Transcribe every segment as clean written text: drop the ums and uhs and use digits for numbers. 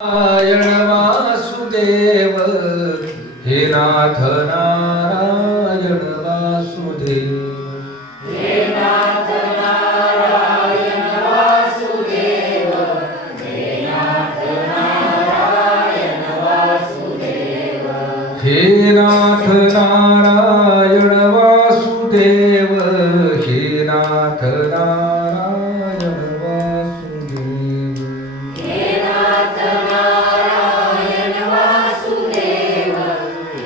नारायण वासुदेव हे नाथ नारायण वासुदेव हे नाथ नारायण वासुदेव हे नाथ नारायण वासुदेव हे नाथ नारायण वासुदेव हे नाथ नारायण वासुदेव हे नाथ नारायण वासुदेव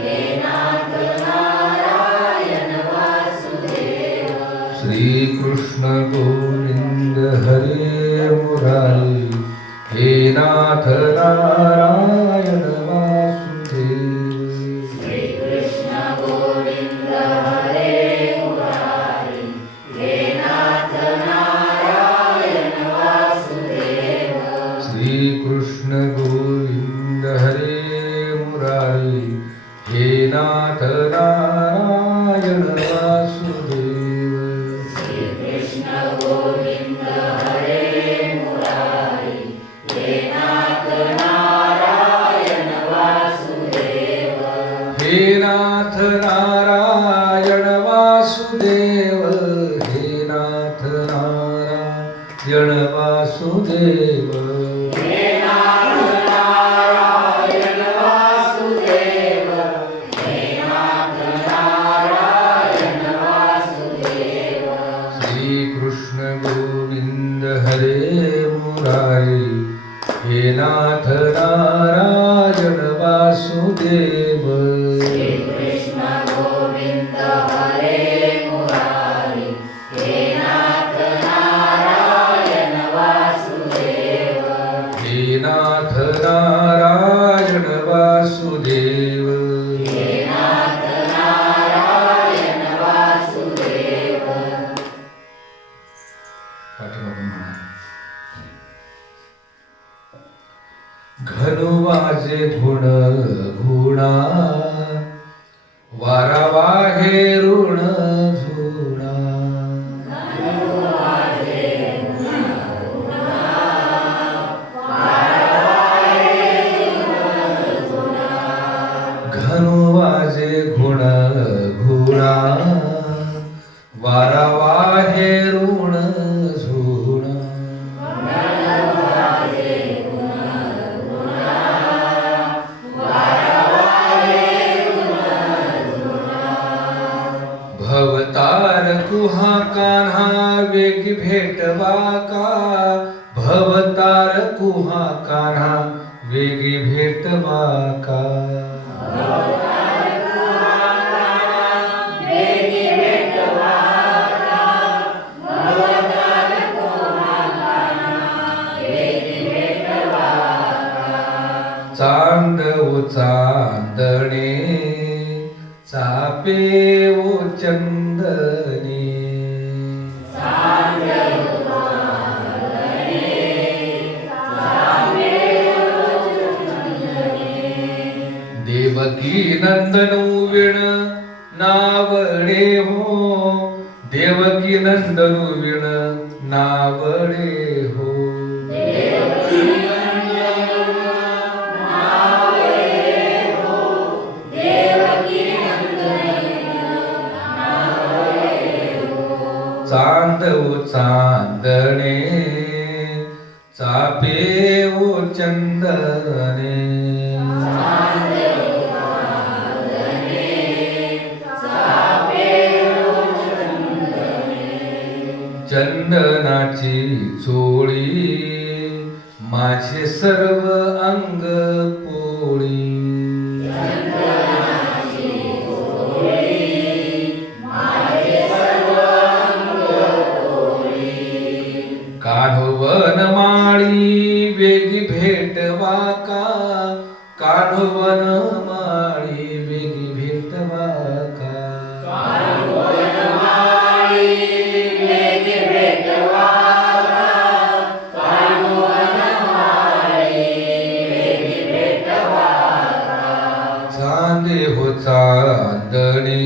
हे नाथ नारायण वासुदेव श्री कृष्ण गोविंद हरे मुरारी हे नाथ नारायण वासुदेव श्री कृष्ण गोविंद हरे मुरारी हे नाथ नारायण वासुदेव श्री कृष्ण गोविंद हरे मुरारी हे नाथ नारायण वासुदेव श्री कृष्ण गोविंद हरे मुरारी हे नाथ नारायण वासुदेव हे नाथ नारायण वासुदेव हे नाथ नारायण वासुदेव हे नाथ नारायण वासुदेव हे नाथ नारायण वासुदेव श्री कृष्ण गोविंद हरे मुरारी हे नाथ नारायण वासुदेव श्री कृष्ण गोविंद हरे मुरारी हे नाथ नारायण वासुदेव हे नाथ नारायण वासुदेव हे नाथ नारायण वासुदेव पाठीमागून म्हणा. घनुवाजे गुण गुणा वारा वाहे ऋण झुणा घनुवाजे गुण गुणा वारा वाहे ऋण झुणा भवतार कुहा कान्हा वेग भेटवा का भवतार कुहा कान्हा वेग भेटवा का वेगी भेटवा भवतार वेगी भेटवा चांद ओ चांदणे चापे ओ चंदने देवकी नंदनु विण नावडे हो देवकी नंदनु विण नावडे हो चांद ओ चांदणे चापे ओ चंदने चंदनाची चोळी माझे सर्व अंग पोळी काढवन माळी वेगी भेटवा का काढवन माळी वेगी भेटवा का चांदे हो चांदणे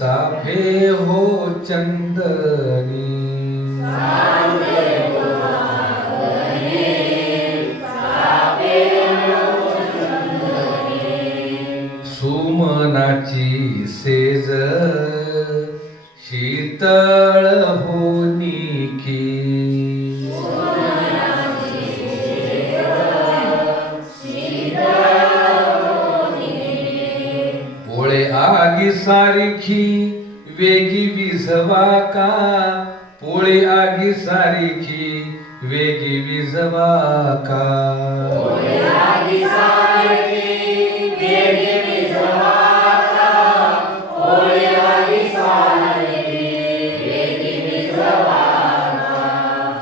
चाफे हो चंदनी चांदे हो चांदणे पेज शीतळ होनिकी पोळे आगी सारखी वेगी विझवा का पोळे आगी सारखी वेगी विझवा का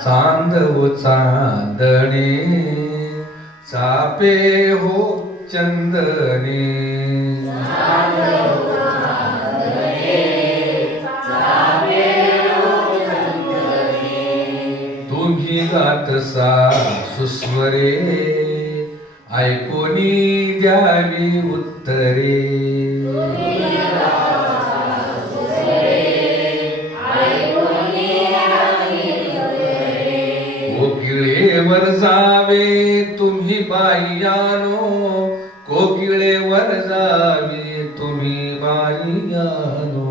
चांद हो चांदणे चापे हो चंदने तुम्ही गात सुस्वरे ऐकोनी द्यावी उत्तरे कोकिळेवर जावे तुम्ही बाईयानो कोकिळेवर जावे तुम्ही बाईयानो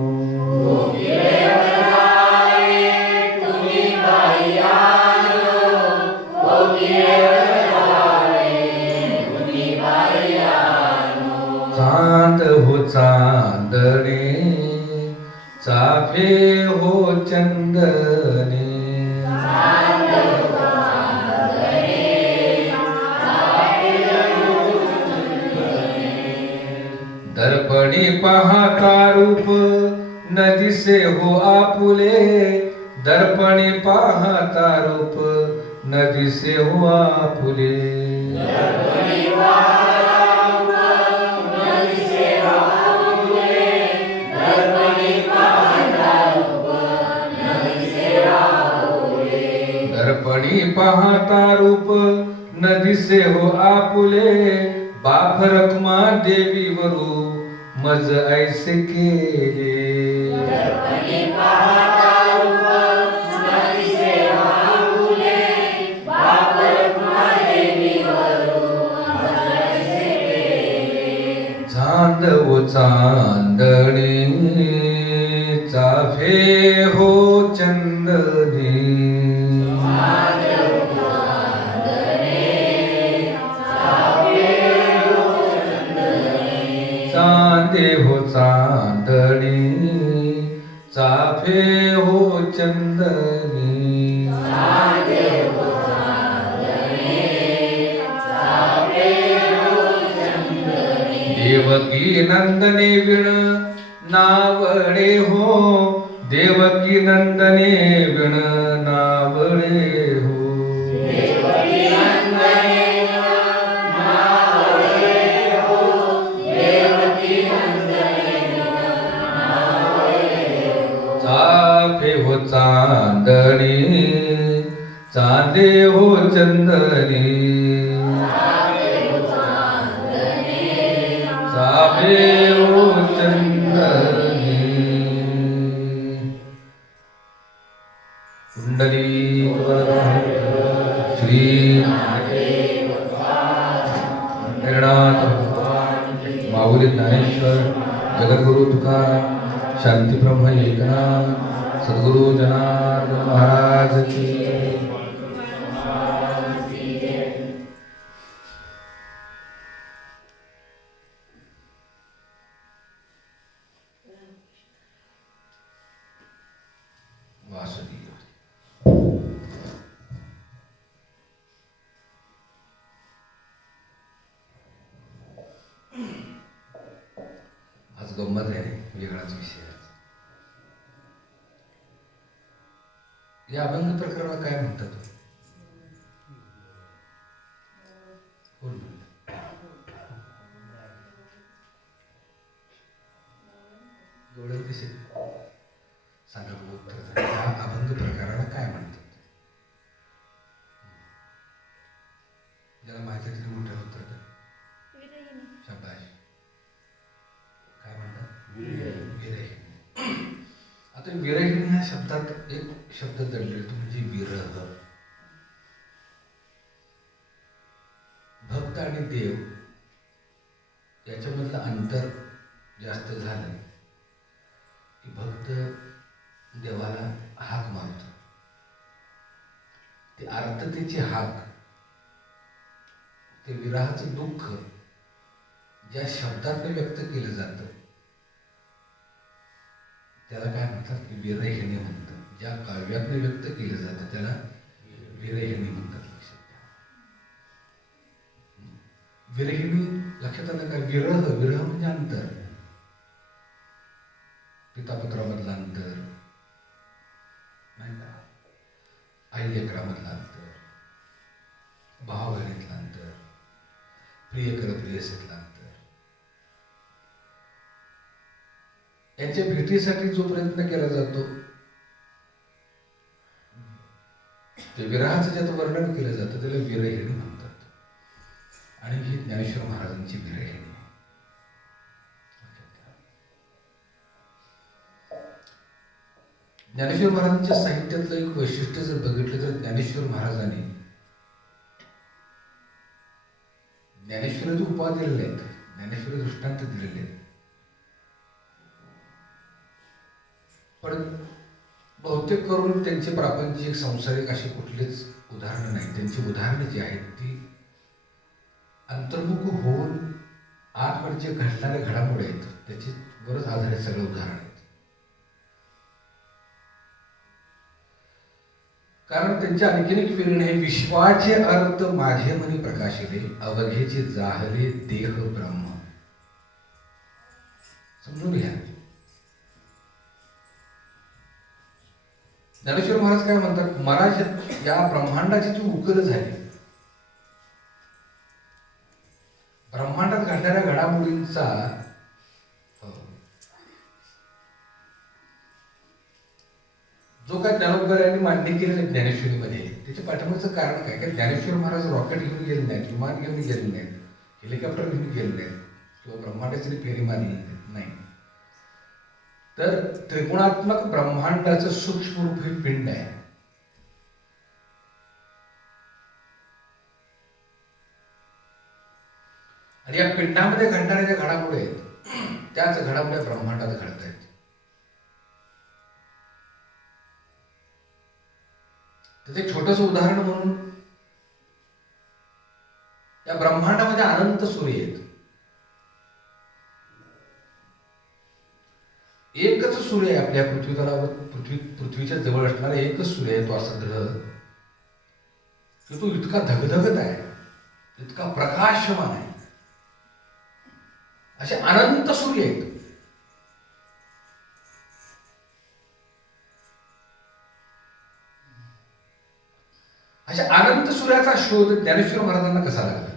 चांद हो चांदणे चाफे हो चंदने दर्पणी पाहता रूप न दिसे हो आपुले दर्पणी पाहता रूप न दिसे हो आपुले दर्पणी पाहता रूप न दिसे हो आपुले बाप रखमा देवीवरू मज ऐसे केले चांद वो चांदणे चाफे हो चंदने चांदे हो चांदणी चाफे हो चंदनी देवकी नंदने विण नावडे हो देवकी नंदने विण नावडे हो चाफे हो चांदणी चांदे हो चंदनी चाफे हो चंदनी कुंडली श्री प्रेरणानाथ माऊली ज्ञानेश्वर जगद्गुरु तुकाराम शांती ब्रह्म एकनाथ सद्गुरु जनार्दन महाराज की वासुदेव आज गंमत आहे वेगळाच विषय या अभंग प्रकरणाला काय म्हणतात कोण म्हणतात एवढं दिसेल सांगा उत्तर या अभंग प्रकाराला काय म्हणतात ज्याला माहिती आहे मोठं उत्तर शाबाश काय म्हणतात विरहिणी आता विरहिणी ह्या शब्दात एक शब्द दडले तो म्हणजे विरह भक्त आणि देव याच्यामधलं अंतर जास्त झालं की भक्त देवाला हाक मारतो. ती आर्ततेची हाक, ते विरहाचं दुःख ज्या शब्दात व्यक्त केलं जातं त्याला काय म्हणतात की विरहिणी म्हणतात. ज्या काव्यातनं व्यक्त केलं जातं त्याला विरहिणी म्हणतात. लक्षात घ्या. विरहिणी लक्षात आलं का? विरह म्हणजे अंतर. पितापुत्रामधलं अंतर नाही का, आई लेकरामधलं अंतर, भाव बहिणीतलं अंतर, प्रियकर प्रियसीतलं अंतर. यांच्या भेटीसाठी जो प्रयत्न केला जातो ते विरहाचं ज्याचं वर्णन केलं जातं त्याला विरहिणी म्हणतात. आणि ही ज्ञानेश्वर महाराजांची विरहिणी. ज्ञानेश्वर महाराजांच्या साहित्यातलं एक वैशिष्ट्य जर बघितलं तर ज्ञानेश्वर महाराजांनी ज्ञानेश्वराची उपमा दिलेले आहेत, ज्ञानेश्वरी दृष्टांत दिलेले आहेत. पण बहुतेक करून त्यांचे प्रापंचिक सांसारिक अशी कुठलीच उदाहरणं नाही. त्यांची उदाहरणं जी आहेत ती अंतर्मुख होऊन आतमध्ये जे घडणारे घडामोडी आहेत त्याची बरंच आधारित सगळे उदाहरण आहेत. कारण त्यांच्या आणखीन एक विवरण आहे, विश्वाचे अर्थ माझे मनी प्रकाशिले, अवघेचे जाहले देह ब्रह्म. समजून घ्या. ज्ञानेश्वर महाराज काय म्हणतात, महाराज या ब्रह्मांडाची जी उकल झाली, ब्रह्मांडात घडणाऱ्या घडामोडींचा जो काय ज्ञानोबा यांनी मांडणी केलेलं आहे ज्ञानेश्वरीमध्ये, त्याच्या पाठिंबाचं कारण काय? की ज्ञानेश्वर महाराज रॉकेट घेऊन गेले नाहीत, विमान घेऊन गेले नाहीत, हेलिकॉप्टर घेऊन गेले नाहीत किंवा ब्रह्मांडाची फेरी मारली नाही. तर त्रिगुणात्मक ब्रह्मांडाचं सूक्ष्म रूप हे पिंड आहे. आणि या पिंडामध्ये घडणाऱ्या ज्या घडामोडी आहेत त्याच घडामोड्या ब्रह्मांडात घडत आहेत. त्याचं एक छोटंसं उदाहरण म्हणून, या ब्रह्मांडामध्ये अनंत सूर्य आहेत. एकच सूर्य आहे आपल्या पृथ्वीतलावर, पृथ्वीच्या जवळ असणारा एकच सूर्य आहे तो असा ग्रह की तो इतका धगधगत आहे, इतका प्रकाशमान आहे. असे अनंत सूर्य आहेत. अशा अनंत सूर्याचा शोध ज्ञानेश्वर महाराजांना कसा लागला?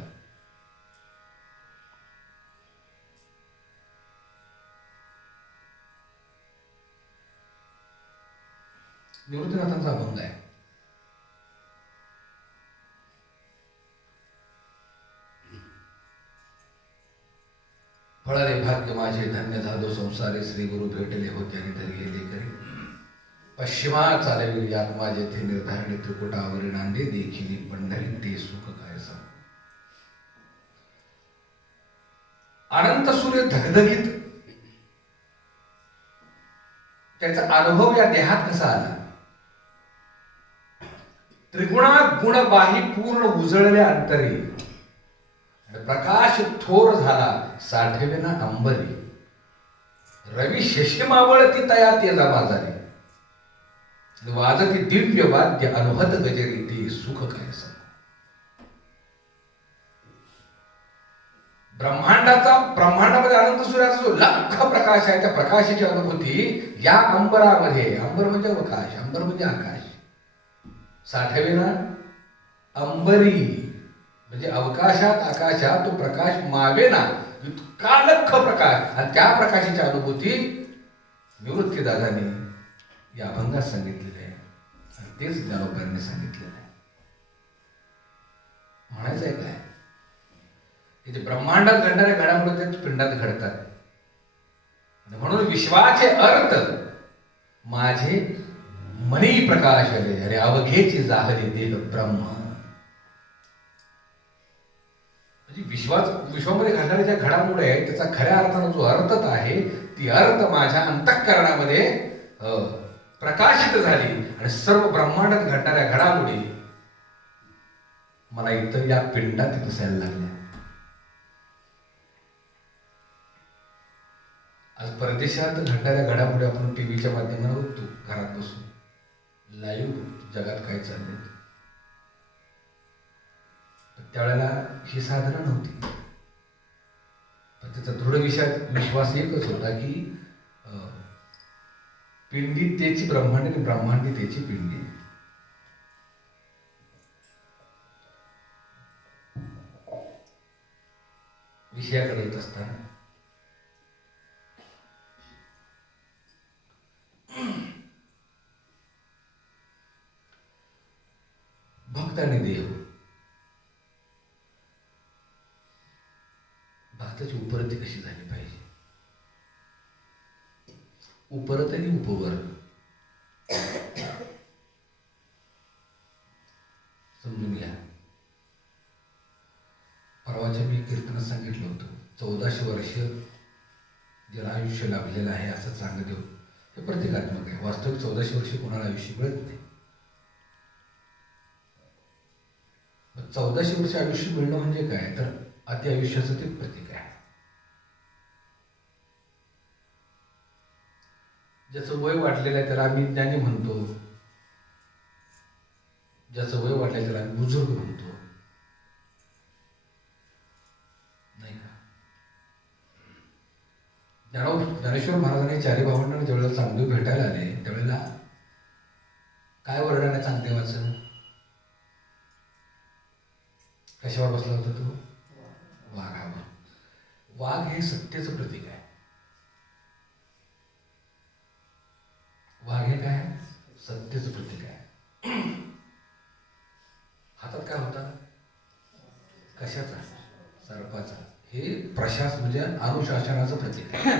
निवृत्तीनाथांचा अभंग आहे. फळारे भाग्य माझे धन्य झालो संसारे, श्री गुरु भेटले होते आणि धरी गेले करी. पश्चिमा चालविली आत्मा जेथे निर्धारणे, त्रिकुटावरी नांदे देखिली पंढरी, ते सुख काय सांग. अनंत सूर्य धगधगीत, त्याचा अनुभव या देहात कसा आला? त्रिगुणा गुण बाही पूर्ण उजळल्या अंतरी, प्रकाश थोर झाला साठवेना अंबरी. रवी शशी मावळती तया तेजा बाजारी, वाजती दिव्य वाद्य अनुहत गजरी, ते सुख काय सांग. ब्रह्मांडामध्ये अनंत सूर्याचा जो लाख प्रकाश आहे, त्या प्रकाशाची अनुभूती या अंबरामध्ये, अंबर म्हणजे अवकाश, अंबर म्हणजे आकाश, साठवेना अंबरी म्हणजे अवकाशात आकाशात तो प्रकाश मावेना, इतका लख प्रकाश. आणि त्या प्रकाशाची अनुभूती निवृत्तीदादांनी या अभंगात सांगितलेले आहे आणि तेच ज्ञानोबांनी सांगितलेलं आहे. म्हणायचं आहे काय? ते ब्रह्मांडात घडणाऱ्या घडामोडी ते पिंडात घडतात. म्हणून विश्वाचे अर्थ माझे मनी प्रकाश आले, अरे अवघेची जाहली देह ब्रह्म. म्हणजे विश्वामध्ये घडणाऱ्या ज्या घडामोडी आहेत त्याचा खऱ्या अर्थानं जो अर्थता आहे ती अर्थ माझ्या अंतःकरणामध्ये प्रकाशित झाली आणि सर्व ब्रह्मांडात घडणाऱ्या घडामोडी मला इतर या पिंडात दिसायला लागल्या. आज परदेशात घडणाऱ्या घडामोडी आपण टीव्हीच्या माध्यमाने बघतो, घरात बसून लाईव्ह जगात काय चाललंय. त्यावेळेला ही साधनं नव्हती, पण त्याचा दृढ विश्वास एकच होता की पिंडी तेची ब्रह्मांड आणि ब्रह्मांडी तेची पिंडी. विषयाकडे येत असताना भक्त आणि देव, भक्ताची उपरती कशी झाली पाहिजे, उपरत आणि उपवर समजून घ्या. परवाच्या मी कीर्तनात सांगितलं होतं 1400 वर्ष ज्याला आयुष्य लाभलेलं आहे असं चांगलं देव हे प्रतिकात्मक आहे. वास्तविक 1400 वर्ष कोणाला आयुष्य मिळत नाही. 1400 वर्ष आयुष्य मिळणं म्हणजे काय तर अति आयुष्याचं ते प्रतीक आहे. ज्याचं वय वाढलेलं आहे त्याला आम्ही ज्ञानी म्हणतो, ज्याचं वय वाढलेलं त्याला आम्ही बुजुर्ग म्हणतो, नाही का. ज्ञानेश्वर महाराजांनी चारी भावंडांना ज्यावेळेला चांगदेव भेटायला आले त्यावेळेला काय वर्णन आहे चांगदेवाचं? कशावर बसला होता तो? वाघावर. वाघ हे सत्तेचं प्रतीक आहे. वाघ हे काय? सत्तेचं प्रतीक आहे. हातात काय होता? कशाचा? सर्पाचा. हे प्रशासन म्हणजे अनुशासनाचं प्रतीक आहे.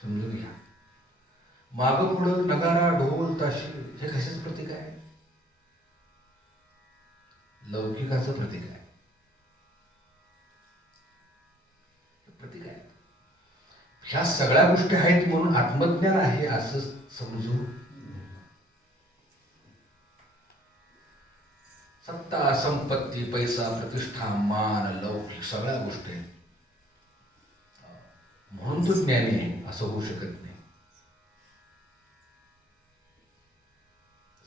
समजून घ्या. मागं पुढं नगारा ढोल ताशी हे कशाचं प्रतीक आहे? लौकिकाचं प्रतीक आहे. प्रतीक आहे. ह्या सगळ्या गोष्टी आहेत म्हणून आत्मज्ञान आहे असं समजू. सत्ता, संपत्ती, पैसा, प्रतिष्ठा, मान, लौकिक सगळ्या गोष्टी आहेत म्हणून तो ज्ञानी आहे असं होऊ शकत नाही.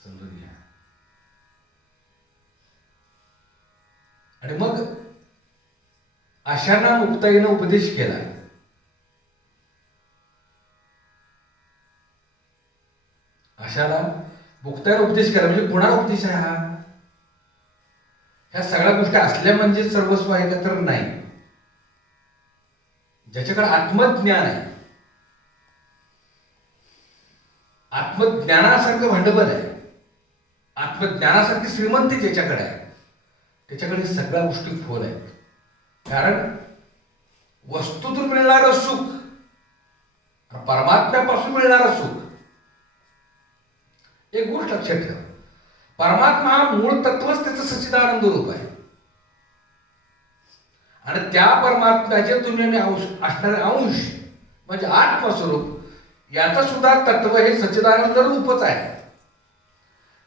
समजून घ्या. आणि मग अशांना मुक्ताईनं उपदेश केला. अशाला मुक्ताईनं उपदेश केला म्हणजे कोणाला उपदेश आहे हा? ह्या सगळ्या गोष्टी असल्या म्हणजे सर्वस्व आहे का तर नाही. ज्याच्याकडे आत्मज्ञान आहे, आत्मज्ञानासारखं भांडवल आहे, आत्मज्ञानासारखी श्रीमंती ज्याच्याकडे आहे त्याच्याकडे सगळ्या गोष्टी खोल आहेत. कारण वस्तूतून मिळणारं सुख आणि परमात्म्यापासून मिळणारं सुख एक गोष्ट लक्षात ठेवा. परमात्मा हा मूळ तत्वच त्याचं सच्चिदानंद रूप आहे आणि त्या परमात्म्याचे तुम्ही असणारे अंश म्हणजे आत्मस्वरूप याचं सुद्धा तत्व हे सच्चिदानंद रूपच आहे.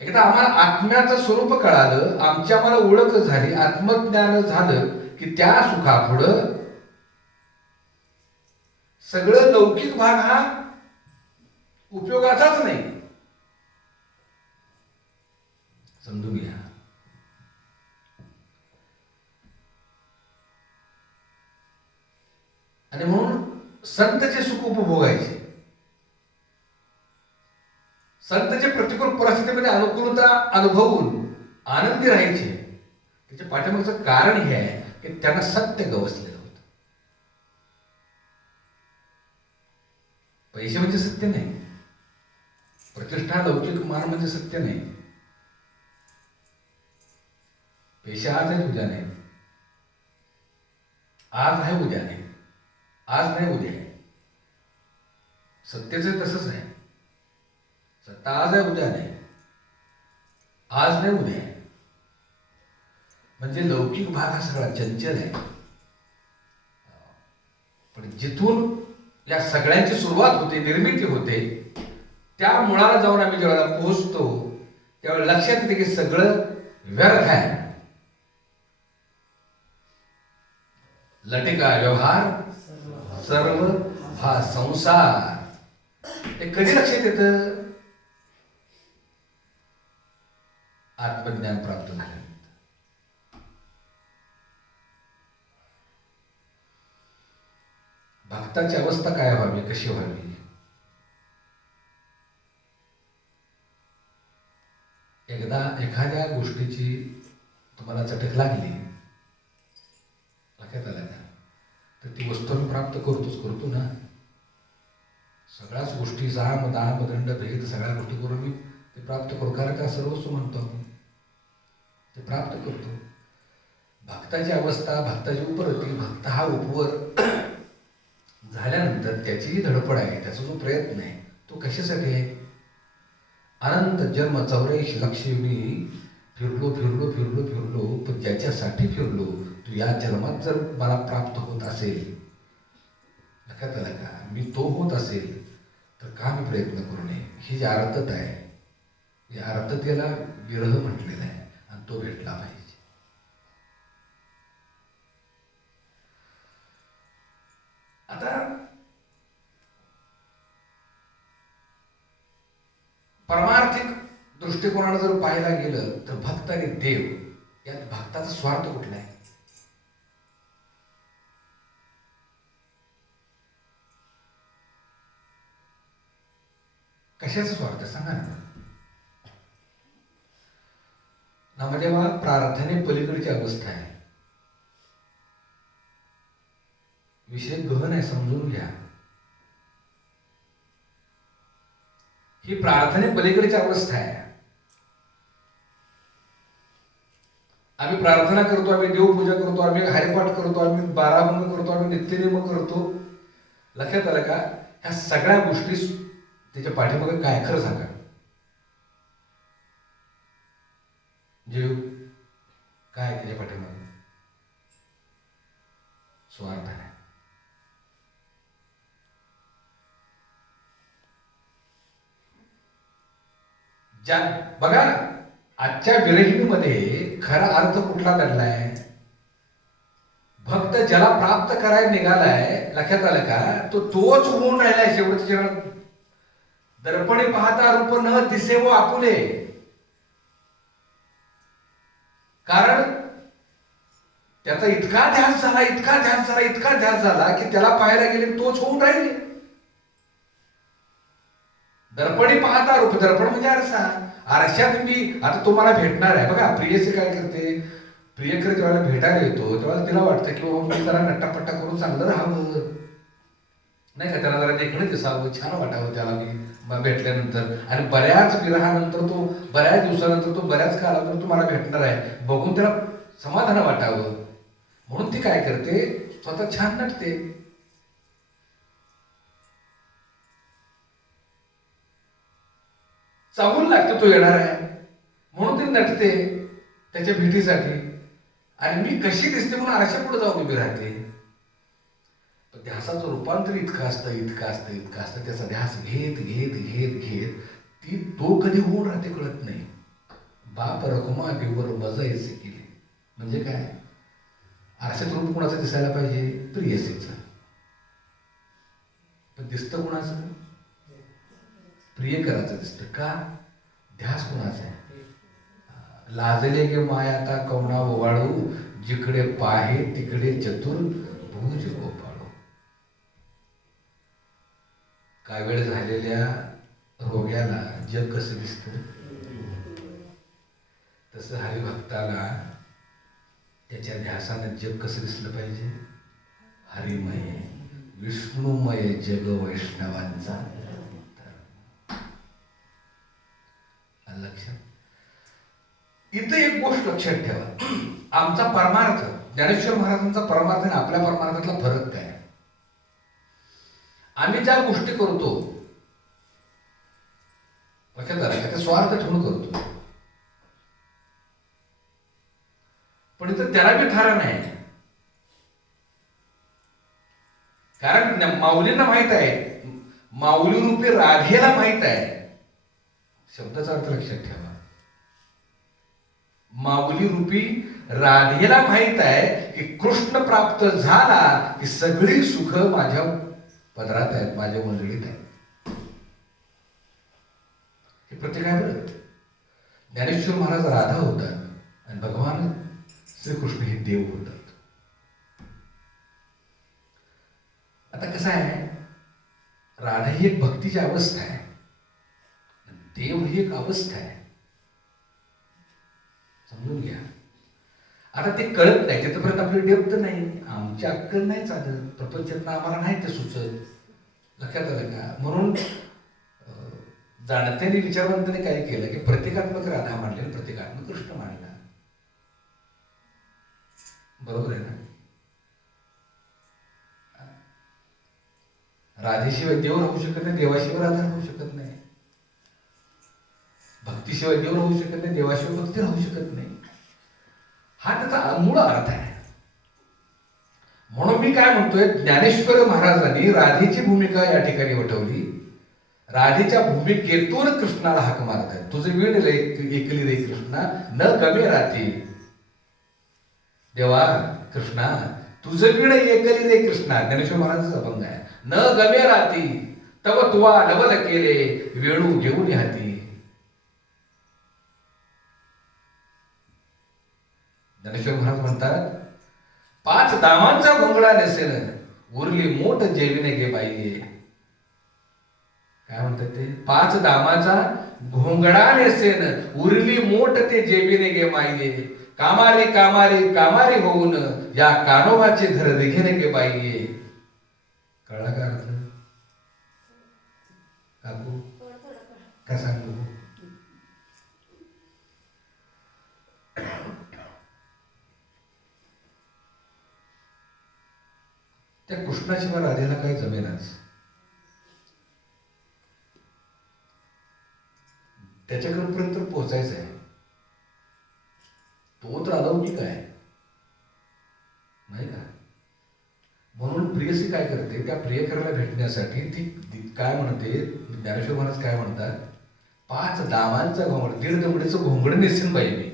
एकदा आम्हाला आत्म्याचं स्वरूप कळालं, आमची आम्हाला ओळख झाली, आत्मज्ञान झालं की त्या सुखापुढं सगळं लौकिक भाग हा उपयोगाचाच नाही. समजून घ्या. आणि म्हणून संतचे सुख उपभोगायचे, संतचे प्रतिकूल परिस्थितीमध्ये अनुकूलता अनुभवून आनंदी राहायचे. त्याच्या पाठीमागचं कारण हे आहे की त्यांना सत्य गवसलेलं होतं. पैसे म्हणजे सत्य नाही, प्रतिष्ठा लौकिक मान म्हणजे सत्य नाही. पैसे आज आहेत उद्या नाही, आज आहे उद्या नाही, आज नाही उद्या आहे. सत्याचं तसंच आहे. सत्ता आज आहे उद्या नाही, आज नाही उद्या आहे. म्हणजे लौकिक भाग हा सगळा चंचल आहे. पण जिथून या सगळ्यांची सुरुवात होते, निर्मिती होते, त्या मुळाला जाऊन आम्ही जेव्हा पोहोचतो त्यावेळेला लक्षात येते की सगळं व्यर्थ आहे. लटिका व्यवहार सर्व हा संसार. ते कधी लक्षात येतं? आत्मज्ञान प्राप्त झाल्यानंतर. भक्ताची अवस्था काय व्हावी, कशी व्हावी? एकदा एखाद्या गोष्टीची तुम्हाला चटक लागली, लक्षात आलं का, तर ती वस्तू आम्ही प्राप्त करतो ना. सगळ्याच गोष्टी साम दाम दंड भेद सगळ्या गोष्टी करून मी ते प्राप्त करू, कारण का सर्वस्व म्हणतो आपण, ते प्राप्त करतो. भक्ताची अवस्था, भक्ताची उपरती, भक्त हा उपवर झाल्यानंतर त्याची जी धडपड आहे, त्याचा जो प्रयत्न आहे, तो कशासाठी आहे? अनंत जन्म 84 लक्ष मी फिरलो, पण ज्याच्यासाठी फिरलो, तू या जन्मात जर मला प्राप्त होत असेल, लक्षात आलं का, मी तो होत असेल, तर का मी प्रयत्न करू नये? ही जी आर्तता आहे, या आर्ततेला विरह म्हटलेला आहे, आणि तो भेटला पाहिजे. आता परमार्थिक दृष्टिकोनाने जर पाहायला गेलं तर भक्त आणि देव यात भक्ताचा स्वार्थ कुठला आहे? कशाचा स्वार्थ सांगा ना. नामदेवा, प्रार्थने पलीकडची अवस्था आहे. विषय गहन आहे, समजून घ्या. ही प्रार्थने पलीकडची अवस्था आहे. आम्ही प्रार्थना करतो, आम्ही देवपूजा करतो, आम्ही हरिपाठ करतो, आम्ही बाराभंग करतो, आम्ही नित्यनेम करतो. लक्षात आलं का? ह्या सगळ्या गोष्टी त्याच्या पाठीमागे काय, खरं सांगा. जीव काय त्याच्या पाठीमागे? स्वार्थ आहे. बघा ना, आजच्या विरहिणीमध्ये खरा अर्थ कुठला दडलाय? भक्त ज्याला प्राप्त करायला निघालाय, लक्षात आलं का, तो तोच होऊन राहिलाय शेवटच्या जीवनात. दर्पणे पाहता रूप न दिसे व आपुले. कारण त्याचा इतका ध्यास झाला की त्याला पाहायला गेले तोच होऊन राहिले. दर्पणे पाहता रूप, दर्पण म्हणजे आरसा. आरशात मी आता तुम्हाला भेटणार आहे. बघा, प्रियसी काय करते, प्रियकर जेव्हा भेटायला येतो तेव्हा तिला वाटतं की मी जरा नट्टापट्टा करून चांगलं राहावं, नाही का, त्याला जरा देखणं दिसावं, छान वाटावं त्याला मी भेटल्यानंतर. आणि बऱ्याच विरहानंतर तो, बऱ्याच दिवसानंतर तो, बऱ्याच काळानंतर तुम्हाला भेटणार आहे, बघून त्याला समाधान वाटावं म्हणून ती काय करते, स्वतः छान नटते. चाहून लागतो तो येणार आहे म्हणून ती नटते त्याच्या भेटीसाठी. आणि मी कशी दिसते म्हणून आरशा पुढे जाऊन उभी राहते. पण ध्यासाचं रूपांतर इतकं असतं, त्याचा ध्यास घेत ती तो कधी होऊन राहते कळत नाही. बाप रखुमा देवर मजा येसे केली म्हणजे काय? आरशात रूप कोणाचं दिसायला पाहिजे? प्रियसीचं. पण दिसतं कोणाचं? प्रियकराचं दिसतं. का? ध्यास कोणाचा आहे? लाजले गे मायाता कवना ओवाळू, जिकडे पाहे तिकडे चतुर भुज गोपाळू. काय वेळ झालेल्या रोग्याला जग कसं दिसतं, तसं हरिभक्ताला त्याच्या ध्यासानं जग कसं दिसलं पाहिजे? हरिमय विष्णुमय जग वैष्णवांचा. लक्षात. इथं एक गोष्ट लक्षात ठेवा, आमचा परमार्थ, ज्ञानेश्वर महाराजांचा परमार्थ आणि आपल्या परमार्थातला फरक काय? आम्ही ज्या गोष्टी करतो, लक्षात आलं का, ते स्वार्थ ठेवून करतो. पण पण इथं त्याला बी थारा नाही. कारण माऊलींना माहित आहे, माऊली रूपी राधेला माहित आहे. शब्दाचा अर्थ लक्षात ठेवा. माऊली रूपी राधेला माहित आहे की कृष्ण प्राप्त झाला की सगळी सुख माझ्या पदरात आहेत, माझ्या मंडळीत आहेत. हे प्रत्येक आहे बरं. ज्ञानेश्वर महाराज राधा होतात आणि भगवान श्रीकृष्ण हे देव होतात. आता कसं आहे, राधा ही एक भक्तीची अवस्था आहे, देव ही एक अवस्था आहे. समजून घ्या. आता ते कळत नाही, तिथपर्यंत आपली डेप्थ नाही, आमची अक्कल नाही चालत, प्रपंचात आम्हाला नाही ते सुचत. लक्षात आलं का? म्हणून जाणत्याने विचारवंताने काय केलं की प्रत्येकात्मक राधा मांडले, प्रत्येकात्मक कृष्ण मांडला. बरोबर आहे ना? राधेशिवाय देव राहू शकत नाही, देवाशिवाय राधा राहू शकत नाही. भक्तीशिवाय देव राहू शकत नाही, देवाशिवाय भक्ती राहू शकत नाही. हा त्याचा मूळ अर्थ आहे. म्हणून मी काय म्हणतोय, ज्ञानेश्वर महाराजांनी राधेची भूमिका या ठिकाणी वठवली. राधेच्या भूमिकेतून कृष्णाला हाक मारत आहे. तुझं वीण एकली रे कृष्णा, न गमे राती. देवा कृष्णा, तुझं वीण एकली रे कृष्णा. ज्ञानेश्वर महाराजांचा अभंग आहे. न गमे राती तव तुवा नवल केले, वेणू घेऊन हाती. ज्ञानेश्वर महाराज म्हणतात, 5 दामांचा घोंगडा नेसेन, उरली मोठ जेविने गे बाई. काय म्हणतात ते? 5 दामाचा घोंगडा नेसेन, उरली मोठ ते जेविने गे माई. कामारी कामारी कामारी होऊन, या कानोबाचे घर दिघेने गे बाई. कळला का अर्थ? काकू काय सांगतो? त्या कृष्णाशिवाय राधेला काही जमेनाच. त्याच्याकडपर्यंत पोहोचायचं आहे. तो तर अलौकिक आहे, नाही का? म्हणून प्रियसी काय करते, त्या प्रियकराला भेटण्यासाठी ती काय म्हणते, ज्ञानेश्वर महाराज काय म्हणतात, 5 दामांचा घोंगड, 1.5 दमडीचं घोंगड नेसेन बाई मी.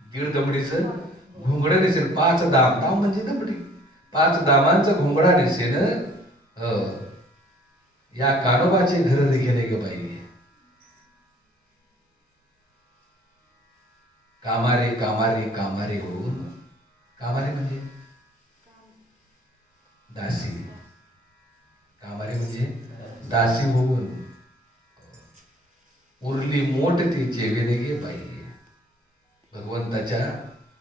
1.5 दमडीचं घोंगड नेसेन. 5 दाम, दाम म्हणजे दमडी. 5 दामांचा घोंगडा नेसेन, या कानोबाचे घर देखील गे बाई. कामारे कामारे कामारे होऊन, कामारे म्हणजे दासी, कामारे म्हणजे दासी होऊन, उरली मोठ ती जेवेने गे बाई. भगवंताच्या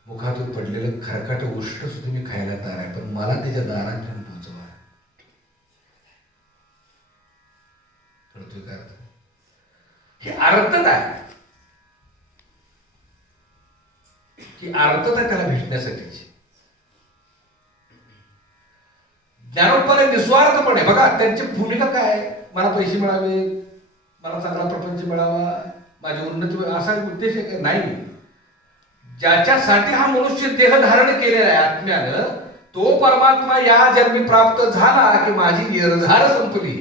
मुखातून पडलेलं खरकाट उष्ट सुद्धा मी खायला तयार आहे, पण मला त्याच्या दारात घेऊन पोहोचवा. कळतोय का अर्थ? ही अर्थता आहे, की अर्थता त्याला भेटण्यासाठीची. ज्ञानोपाने निस्वार्थपणे बघा, त्यांची भूमिका काय? मला पैसे मिळावे, मला चांगला प्रपंच मिळावा, माझी उन्नती, असा उद्देश नाही. ज्याच्यासाठी हा मनुष्य देह धारण केलेला आहे आत्म्यानं, तो परमात्मा या जन्मी प्राप्त झाला की माझी निर्धार संपली.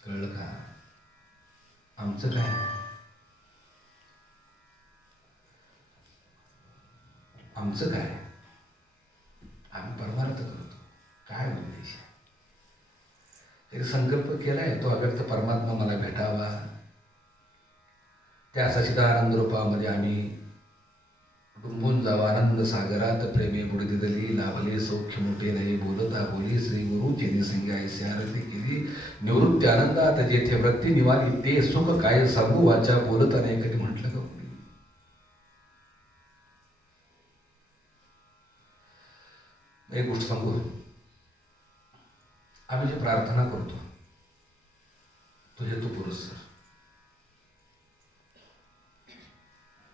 कळलं का? आमचं काय? आमचं काय? आम्ही परमार्थ करतो. काय उद्देश आहे? एक संकल्प केलाय, तो अव्यक्त परमात्मा मला भेटावा. त्या सचिदानंद रूपामध्ये आम्ही डुंबून जावा आनंद सागरात. प्रेमे बुडती दली लाभले सौख्य मोठे नाही. बोलता बोली श्री गुरु जेनी संगायसी आरती केली. निवृत्ती आनंदात जेथे वृत्ती निवाली, ते सुख काय सांगू वाचा. बोलता नाही कधी म्हटलं का कोणी? एक गोष्ट सांगू, आम्ही जी प्रार्थना करतो, तुझे तू पुरस्कार,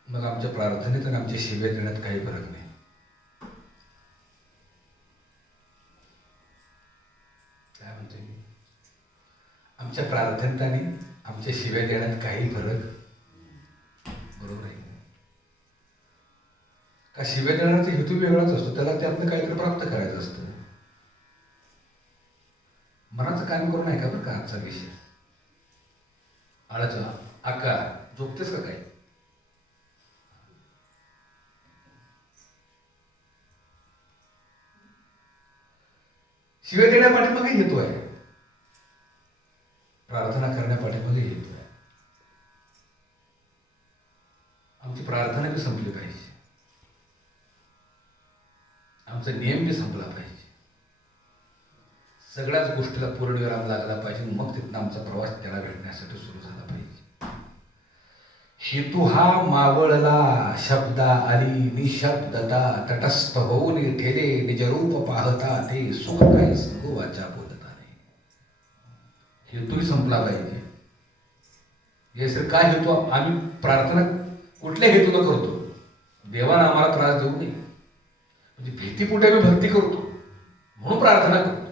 मग आमच्या प्रार्थनेत आणि आमच्या सेवेत देण्यात काही फरक नाही. काय म्हणते मी? आमच्या प्रार्थनेत आणि आमच्या शिव्या देण्यात काही फरक बरोबर आहे का? शिव्या देण्याचा हेतू वेगळाच असतो, त्याला त्यातनं काहीतरी प्राप्त करायचं असतं. मनाचं काम करून ऐका बरं का आजचा विषय. आळाचा आकार झोपतेस का काय? शिव्या देण्यापाठीमागे हेतू आहे, प्रार्थना करण्यापाठीमागे हेतू आहे. आमची प्रार्थना बी संपली पाहिजे, आमचा नियम बी संपला पाहिजे, सगळ्याच गोष्टीला पूर्णविराम लागला पाहिजे. मग तिथनं आमचा प्रवास त्याला भेटण्यासाठी सुरू झाला पाहिजे. हेतू हा मावळला शब्दा आली निशब्दता, तटस्थ होऊन ठेले निजरूप पाहता, ते सुख काही सांगू वाचा बोलता नाही. हेतूही संपला पाहिजे. हे सर काय हेतू? आम्ही प्रार्थना कुठल्या हेतूला करतो? देवानं आम्हाला त्रास देऊ नये म्हणजे भीतीपोटी आम्ही भक्ती करतो म्हणून प्रार्थना करतो.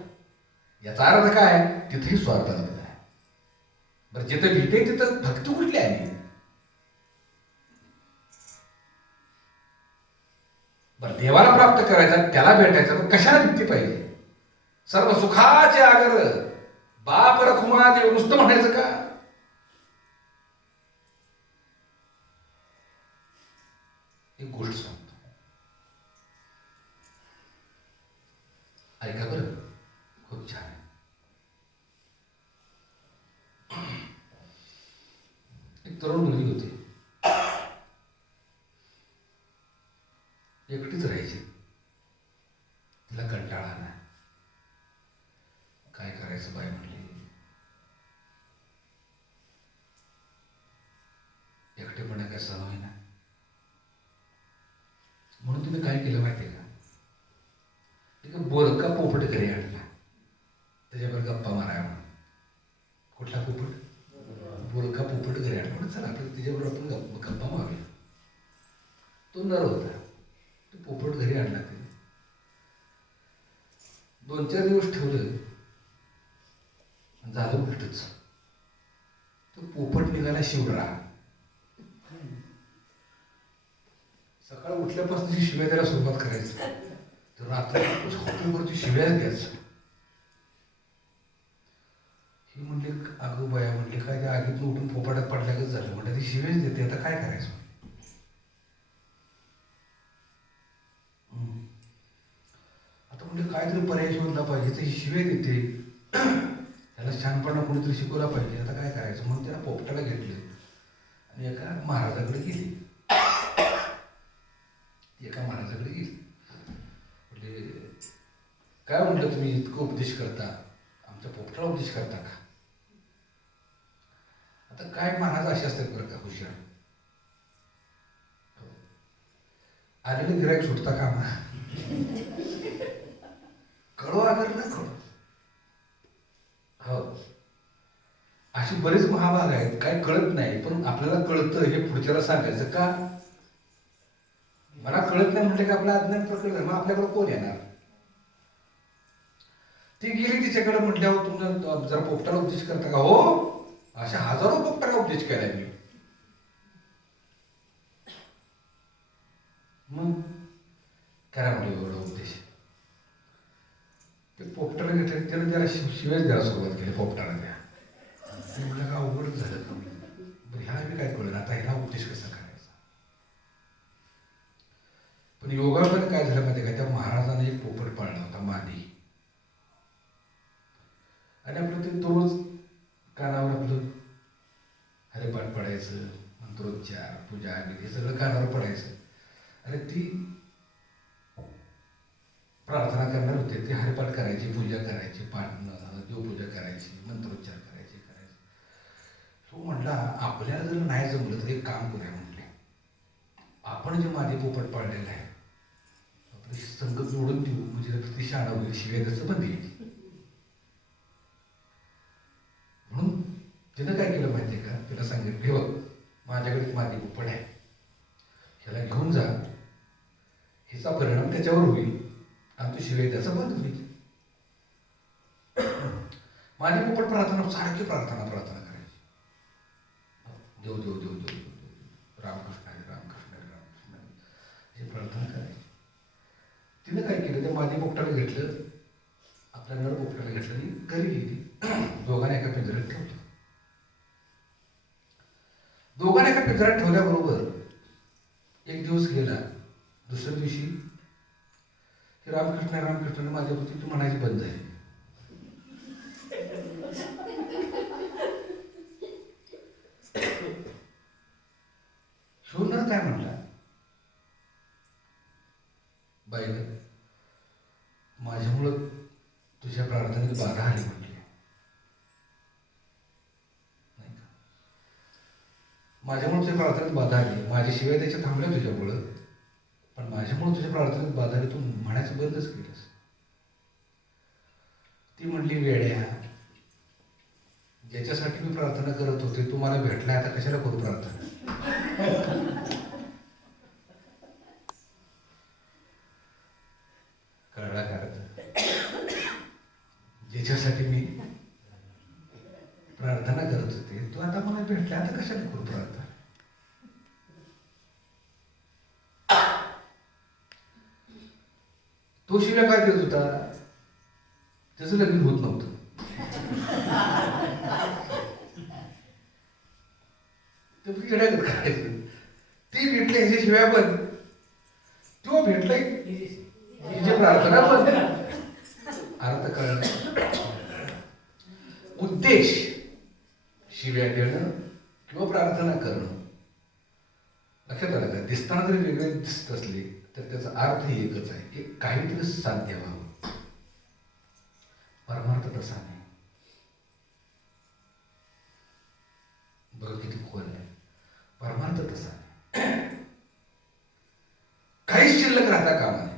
याचा अर्थ काय? तिथेही स्वार्थ लागला आहे. बरं, जिथं भीती आहे तिथं भक्ती कुठली आली? बरं, देवाला प्राप्त करायचा, त्याला भेटायचं, तर कशाला भीती पाहिजे? सर्व सुखाचे आगर बाप रखुमा देव नुसतं म्हणायचं का? एक गोष्ट सांगतो, ऐका बरं, खूप छान आहे. एक तरुण मुलगी होती, एकटीच राहायची. तिला कंटाळा आला. काय करायचं बाई म्हणली, एकटेपणा काय सहन होईना. म्हणून तुम्ही काय केलं माहितीये का? एक बोलका पोपट घरी आणला, त्याच्यावर गप्पा मारायला म्हणून. कुठला पोपट? बोलका पोपट घरी आणला म्हणून चला आपण त्याच्याबरोबर आपण गप्पा मारूया. तो नर होता. तो पोपट घरी आणला. ते 2-4 दिवस ठेवलं, झालं उलटच. तो पोपट निघाला शिवडा. सकाळ उठल्यापासून शिव्या द्यायला सुरुवात करायची, तर रात्री शिव्याच द्यायचं. ही म्हणली अगं बाया, म्हणली काय त्या आगीतून उठून पोपाटात पडल्यागच झालं. म्हणलं ती शिव्याच देते, आता काय करायचं? आता म्हणजे काहीतरी पर्याय शोधला पाहिजे. ती शिव्या देते, त्याला छानपणा कोणीतरी शिकवला पाहिजे. आता काय करायचं? म्हणून त्याला पोपटाला घेतलं आणि एका महाराजाकडे गेली. एका महाराजाकडे गेली. म्हणजे काय म्हटलं, तुम्ही इतकं उपदेश करता, आमच्या पोपटाला उपदेश करता का? आता काय महाराज असे असतात बरं का, हुशार. आलेले गिरायक सुटता का? कळो अगर ना कळो. हो, अशी बरेच महाभाग आहेत, काय कळत नाही, पण आपल्याला कळतं हे पुढच्याला सांगायचं का? मला कळत नाही म्हटलं की आपलं अज्ञान प्रकट, मग आपल्याकडे कोण येणार? ती गेली तिच्याकडे, म्हटल्यावर तुम्ही जरा पोपटाला उपदेश करता का? हो, अशा हजारो पोपटाला उपदेश केलाय मी. मग करा म्हणजे एवढा उपदेश. ते पोपटाला घेतलं, त्यानं त्याला शिवाय द्यायला सुरुवात केली पोपटाला. त्या म्हटलं का अवघडच झालं का? बरं, ह्याला मी काय कळलं, आता ह्याला उपदेश कसा करायचा? पण योगामध्ये काय झालं माहिती का, त्या महाराजाने एक पोपट पाळला होता, मादी. आणि आपलं ते रोज कानावर आपलं हरिपाठ पडायचं, मंत्रोच्चार, पूजा, हे सगळं कानावर पडायचं. अरे ती प्रार्थना करणार होते, ते हरिपाठ करायची, पूजा करायची, देवपूजा करायची, मंत्रोच्चार करायचे. तो म्हटला आपल्याला जर नाही जमलं तर एक काम करूया. म्हटले आपण जे मादी पोपट पाळलेलं आहे आपली संगत जोडून देऊ, म्हणजे ती शाळा होईल, शिव्याचं बंद येईल. म्हणून तिनं काय केलं माहितीये का, तिला सांगितलं हे बघ, माझ्याकडे मादी पोपट आहे, ह्याला घेऊन जा, हिचा परिणाम त्याच्यावर होईल आणि तो शिवाय त्याचा बंद होईल. माझी मोकळ प्रार्थना, सारखी प्रार्थना करायची. देव देव देव देव देव, रामकृष्ण हरी रामकृष्ण हरी रामकृष्ण हरी, अशी प्रार्थना करायची. तिने काय केलं, त्या माझी पोपटाला घेतलं, आपल्या नर पोपटाला घेतलं आणि घरी गेली. दोघांना एका पिंजऱ्यात ठेवलं. दोघांना एका पिंजऱ्यात ठेवल्याबरोबर एक दिवस गेला. दुसऱ्या दिवशी हे रामकृष्ण माझ्या होती तू म्हणायची बंद झाली. शिवणार काय म्हणला, बाईला माझ्यामुळं तुझ्या प्रार्थनेत बाधा आली म्हटली, नाही का? माझ्यामुळे तुझ्या प्रार्थनेत बाधा आली, माझ्याशिवाय त्याच्या थांबल्या तुझ्यामुळं, पण माझ्यामुळे तुझ्या प्रार्थनेत बाधा आली, तू म्हणायचं बंदच केलंस. ती म्हणली, वेड्या, ज्याच्यासाठी मी प्रार्थना करत होते तू मला भेटलाय, आता कशाला करू प्रार्थना? कळला का? ज्याच्यासाठी मी प्रार्थना करत होते तू आता मला भेटला, आता कशाला करू प्रार्थना? तो शिव्या काय देत होता, त्याचं लगीन होत नव्हतं. ते किड्यात करायचं, ती भेटले ह्याच्याशिवाय पण, तो भेटलाय हिची प्रार्थना पण. अर्थ कळला. उद्देश शिव्या देणं किंवा प्रार्थना करणं, लक्षात आलं का? दिसताना जरी वेगळे दिसत असले तर त्याचा अर्थ एकच आहे की काहीतरी साध्य व्हावं. परमार्थ तसा नाही. बघ किती खोल आहे. परमार्थ तसा नाही. काहीच शिल्लक राहता कामा नये.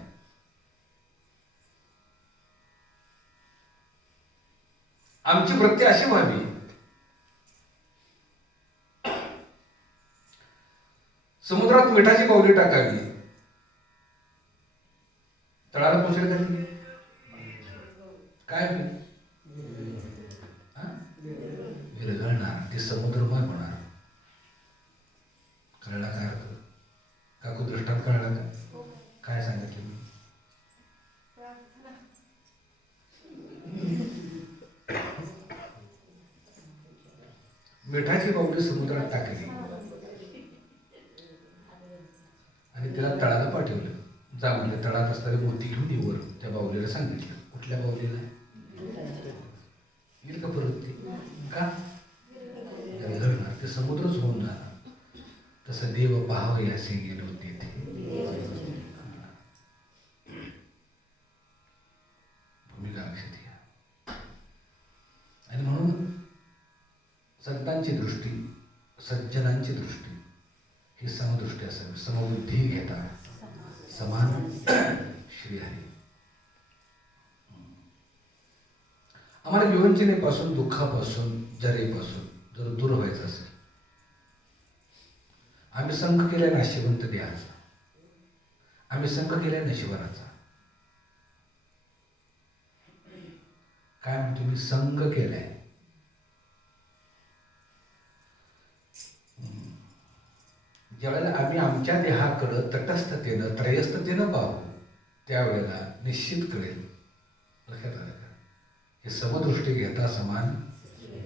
आमची वृत्ती अशी व्हावी, समुद्रात मिठाची पावले टाकावी, तळाला पोचेल का ती? काय विरघळणार, ते समुद्रमय होणार. कळला काय अर्थ? काकू दृष्टांत कळला का? काय सांगितलं मी? मिठाची पावले समुद्रात टाकली आणि तिला तळाला पाठवलं. जा म्हणजे तळात असणारी मूर्ती घेऊन ये वर. त्या बावलीला सांगितलं. कुठल्या बावलीला? येईल का परत ती? का? घडणार, ते समुद्रच होऊन जाणार. तसं देव पाहावे असे गेलो तेथे. भूमिका लक्षात घ्या. आणि म्हणून संतांची दृष्टी, सज्जनांची दृष्टी ही समदृष्टी असावी. समबुद्धी घेता समान श्रीहरी. आम्हाला विवंचनेपासून, दुःखापासून, जरेपासून जर दूर व्हायचं असेल, आम्ही संघ केलाय नाशिवंत देहाचा, आम्ही संघ केलाय नशिवराचा. काय म्हणतो मी? संघ केलाय. ज्यावेळेला आम्ही आमच्या देहाकडं तटस्थतेनं, त्रयस्थतेनं पाहू, त्यावेळेला निश्चित कळेल. लक्षात आलं का? हे समदृष्टी घेता समान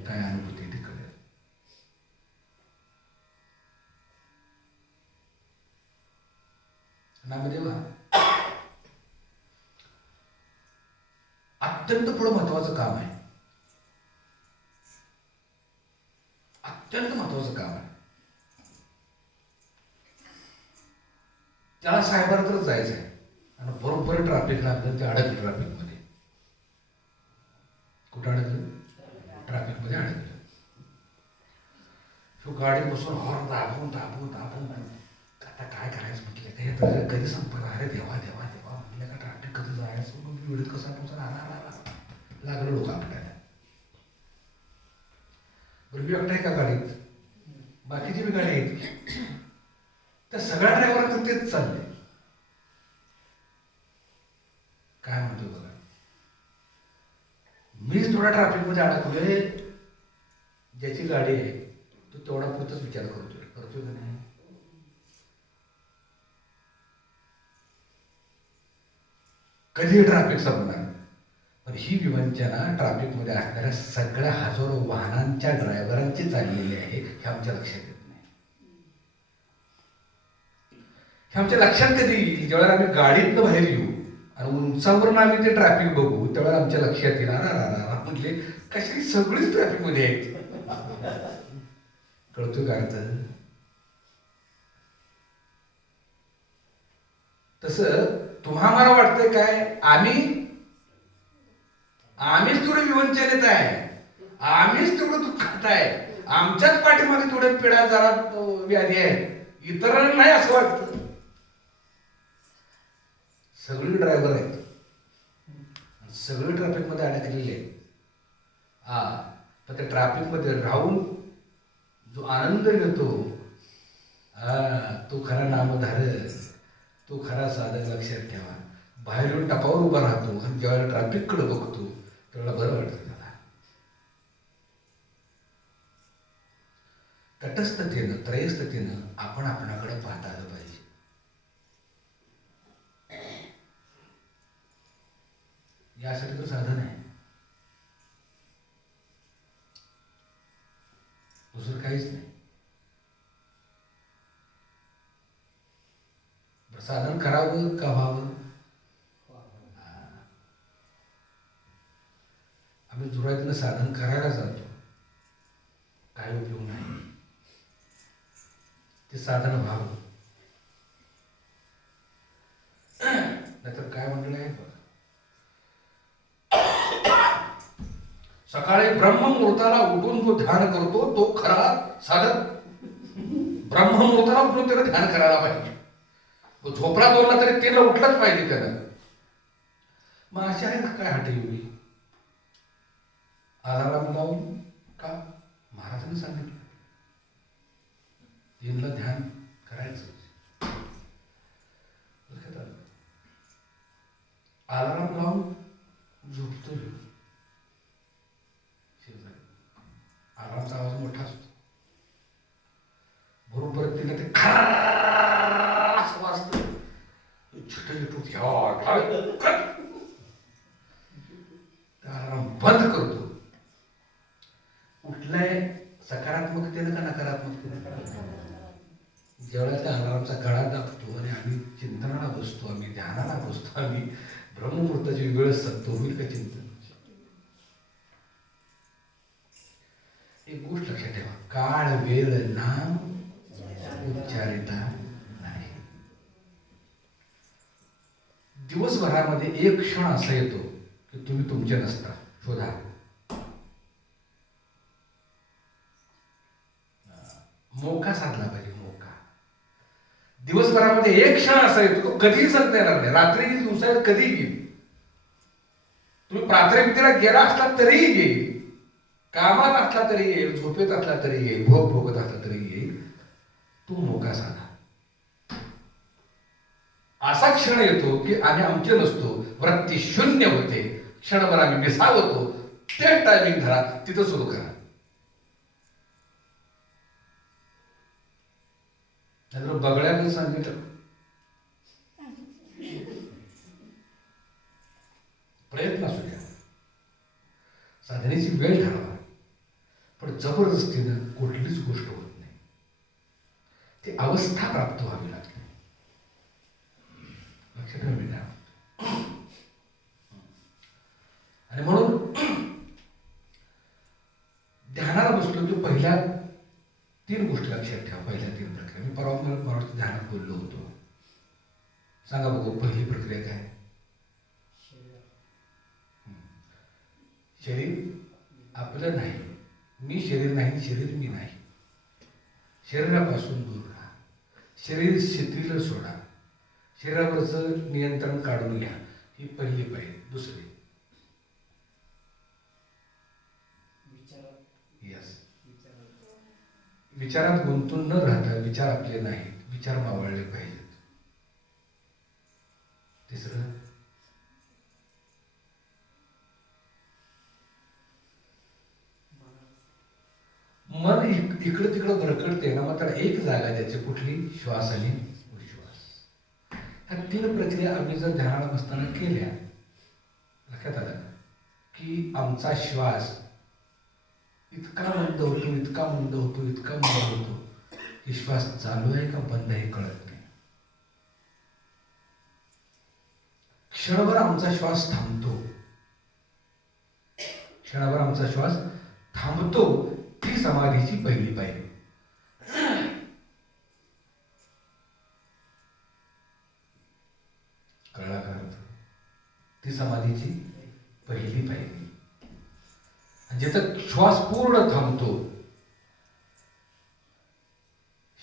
काय अनुभूती ती कळेल. नामदेवा अत्यंत पुढं महत्वाचं काम आहे. अत्यंत महत्वाचं काम आहे. त्याला साहेबांतच जायचं आहे आणि बरोबर ट्रॅफिक लागलं, ते अडकलं ट्रॅफिकमध्ये. कुठं अडकलं? ट्रॅफिकमध्ये अडकलं. तो गाडी बसून हॉर्न दाबून दाबून दाबून आता काय करायचं म्हटलं का, कधी संपलं? अरे देवा देवा देवा म्हटलं का, ट्रॅफिक कधी जायचं, मग वेळेत कसा पोहोचला? लागलं लोक आपल्याला. बरं मी एकटा आहे का गाडीत? बाकीची बी गाडी आहेत. त्या सगळ्या ड्रायव्हरांचं तेच चाललंय. काय म्हणतोय बघा, मीच थोडा ट्रॅफिकमध्ये अडकलोय. ज्याची गाडी आहे तो तेवढा पुरताच विचार करतोय का नाही? कधी ट्रॅफिक संपणार? पण ही विवंचना ट्रॅफिकमध्ये असणाऱ्या सगळ्या हजारो वाहनांच्या ड्रायव्हरांची चाललेली आहे हे आमच्या लक्षात येत नाही. हे आमच्या लक्षात कधी येईल? ज्यावेळेला आम्ही गाडीतनं बाहेर येऊ आणि उंचावरून आम्ही ते ट्रॅफिक बघू त्यावेळेला आमच्या लक्षात येईल अरा म्हटले कशी सगळीच ट्रॅफिकमध्ये आहेत. कळतोय का अर्थ? तसं तुम्हाला वाटतंय काय आम्हीच तेवढे विवंचनेत आहे, आम्हीच तेवढं दुःखात आहे, आमच्याच पाठीमागे थोडे पिढा जरा व्याधी आहे, इतरांना नाही असं वाटतं. सगळी ड्रायव्हर आहेत, सगळी ट्रॅफिकमध्ये अडकलेली आहे. पण त्या ट्रॅफिकमध्ये राहून जो आनंद घेतो तो खरा नामधारक, तो खरा साधक. लक्षात ठेवा. बाहेर येऊन टपावर उभा राहतो आणि ज्यावेळेला ट्रॅफिककडे बघतो त्यावेळेला बरं वाटतं त्याला. तटस्थतेनं त्रयस्थतेनं आपण आपणाकडे पाहता आलं पाहिजे. यासाठी तो साधन आहे, दुसरं काहीच नाही. साधन करावं का व्हावं? आम्ही जुरायतनं साधन करायला जातो, काय उपयोग नाही. ते साधन व्हावं, नाहीतर काय म्हटलं आहे बघ. सकाळी ब्रह्ममुहूर्ताला उठून जो ध्यान करतो तो खरा साधक. ब्रह्ममुहूर्ताला उठून त्याला ध्यान करायला पाहिजे. तो झोपला बोलला तरी त्याला उठलंच पाहिजे त्याला. मग अशा आहेत काय हटेवी अलाराम लावून का? महाराजांनी सांगितलं तीनला ध्यान करायचं. अलाराम लावून झोपतो. अलारामचा आवाज मोठा असतो, बरोबर तिला ते असं वाजतं. छोटे अलाराम बंद करतो. उठलाय सकारात्मकतेनं का नकारात्मकतेनं? ज्यावेळेला त्या अलारामचा गळा दाबतो आणि आम्ही चिंतनाला बसतो, आम्ही ध्यानाला बसतो, आम्ही ब्रह्ममुहूर्ताची वेळ साधतो, होईल का चिंतन? एक गोष्ट लक्षात ठेवा, काळ वेळ नाम उच्चारिता नाही. दिवसभरामध्ये एक क्षण असा येतो की तुम्ही तुमचे नसता. शोधा. मोका साधला पाहिजे. मोका दिवसभरामध्ये एक क्षण असा येतो, तो कधीही सांगता येणार नाही. रात्री दिवसा कधी येईल. तुम्ही प्राथमिकतेला गेला असला तरीही येईल, कामात असला तरी येईल, झोपेत असला तरी येईल, भोग भोगत असला तरी येईल. तो मोका साधा. असा क्षण येतो की आम्ही आमचे नसतो, वृत्ती शून्य होते, क्षणभर आम्ही मिसावतो. ते टायमिंग धरा, तिथं सुरू करा. नाहीतर बगड्यानं सांगितलं प्रयत्न असू द्या, साधनेची वेळ ठरवा, पण जबरदस्तीनं कुठलीच गोष्ट होत नाही. ती अवस्था प्राप्त व्हावी लागते. लक्षात ठेवा. आणि म्हणून ध्यानाला बसलो की पहिल्या 3 गोष्टी लक्षात ठेवा. पहिल्या 3 प्रक्रिया मी परवा मला ध्यानात बोललो होतो. सांगा बघू, पहिली प्रक्रिया काय? शरीर आपलं नाही, मी शरीर नाही, शरीर मी नाही. शरीरापासून दूर राहा, शरीर शिथिल सोडा, शरीरावरचं नियंत्रण काढून घ्या. ही पहिली पायरी. दुसरी विचारात गुंतून न राहता, विचार आपले नाहीत, विचार मावळले पाहिजेत. तिसरं मन इकडं तिकडं भरकटते ना, मग त्याला एक जागा द्यायची, कुठली? श्वास आणि उश्वास. ह्या 3 प्रक्रिया आम्ही जर ध्यानाला बसताना केल्या, लक्षात आलं की आमचा श्वास इतका मंद होतो, इतका मंद होतो, इतका मंद होतो की श्वास चालू आहे का बंद आहे कळत नाही. क्षणभर आमचा श्वास थांबतो, क्षणभर आमचा श्वास थांबतो. ती समाधीची पहिली पायरी. कळला का अर्थ? ती समाधीची पहिली पायरी. जिथं श्वास पूर्ण थांबतो,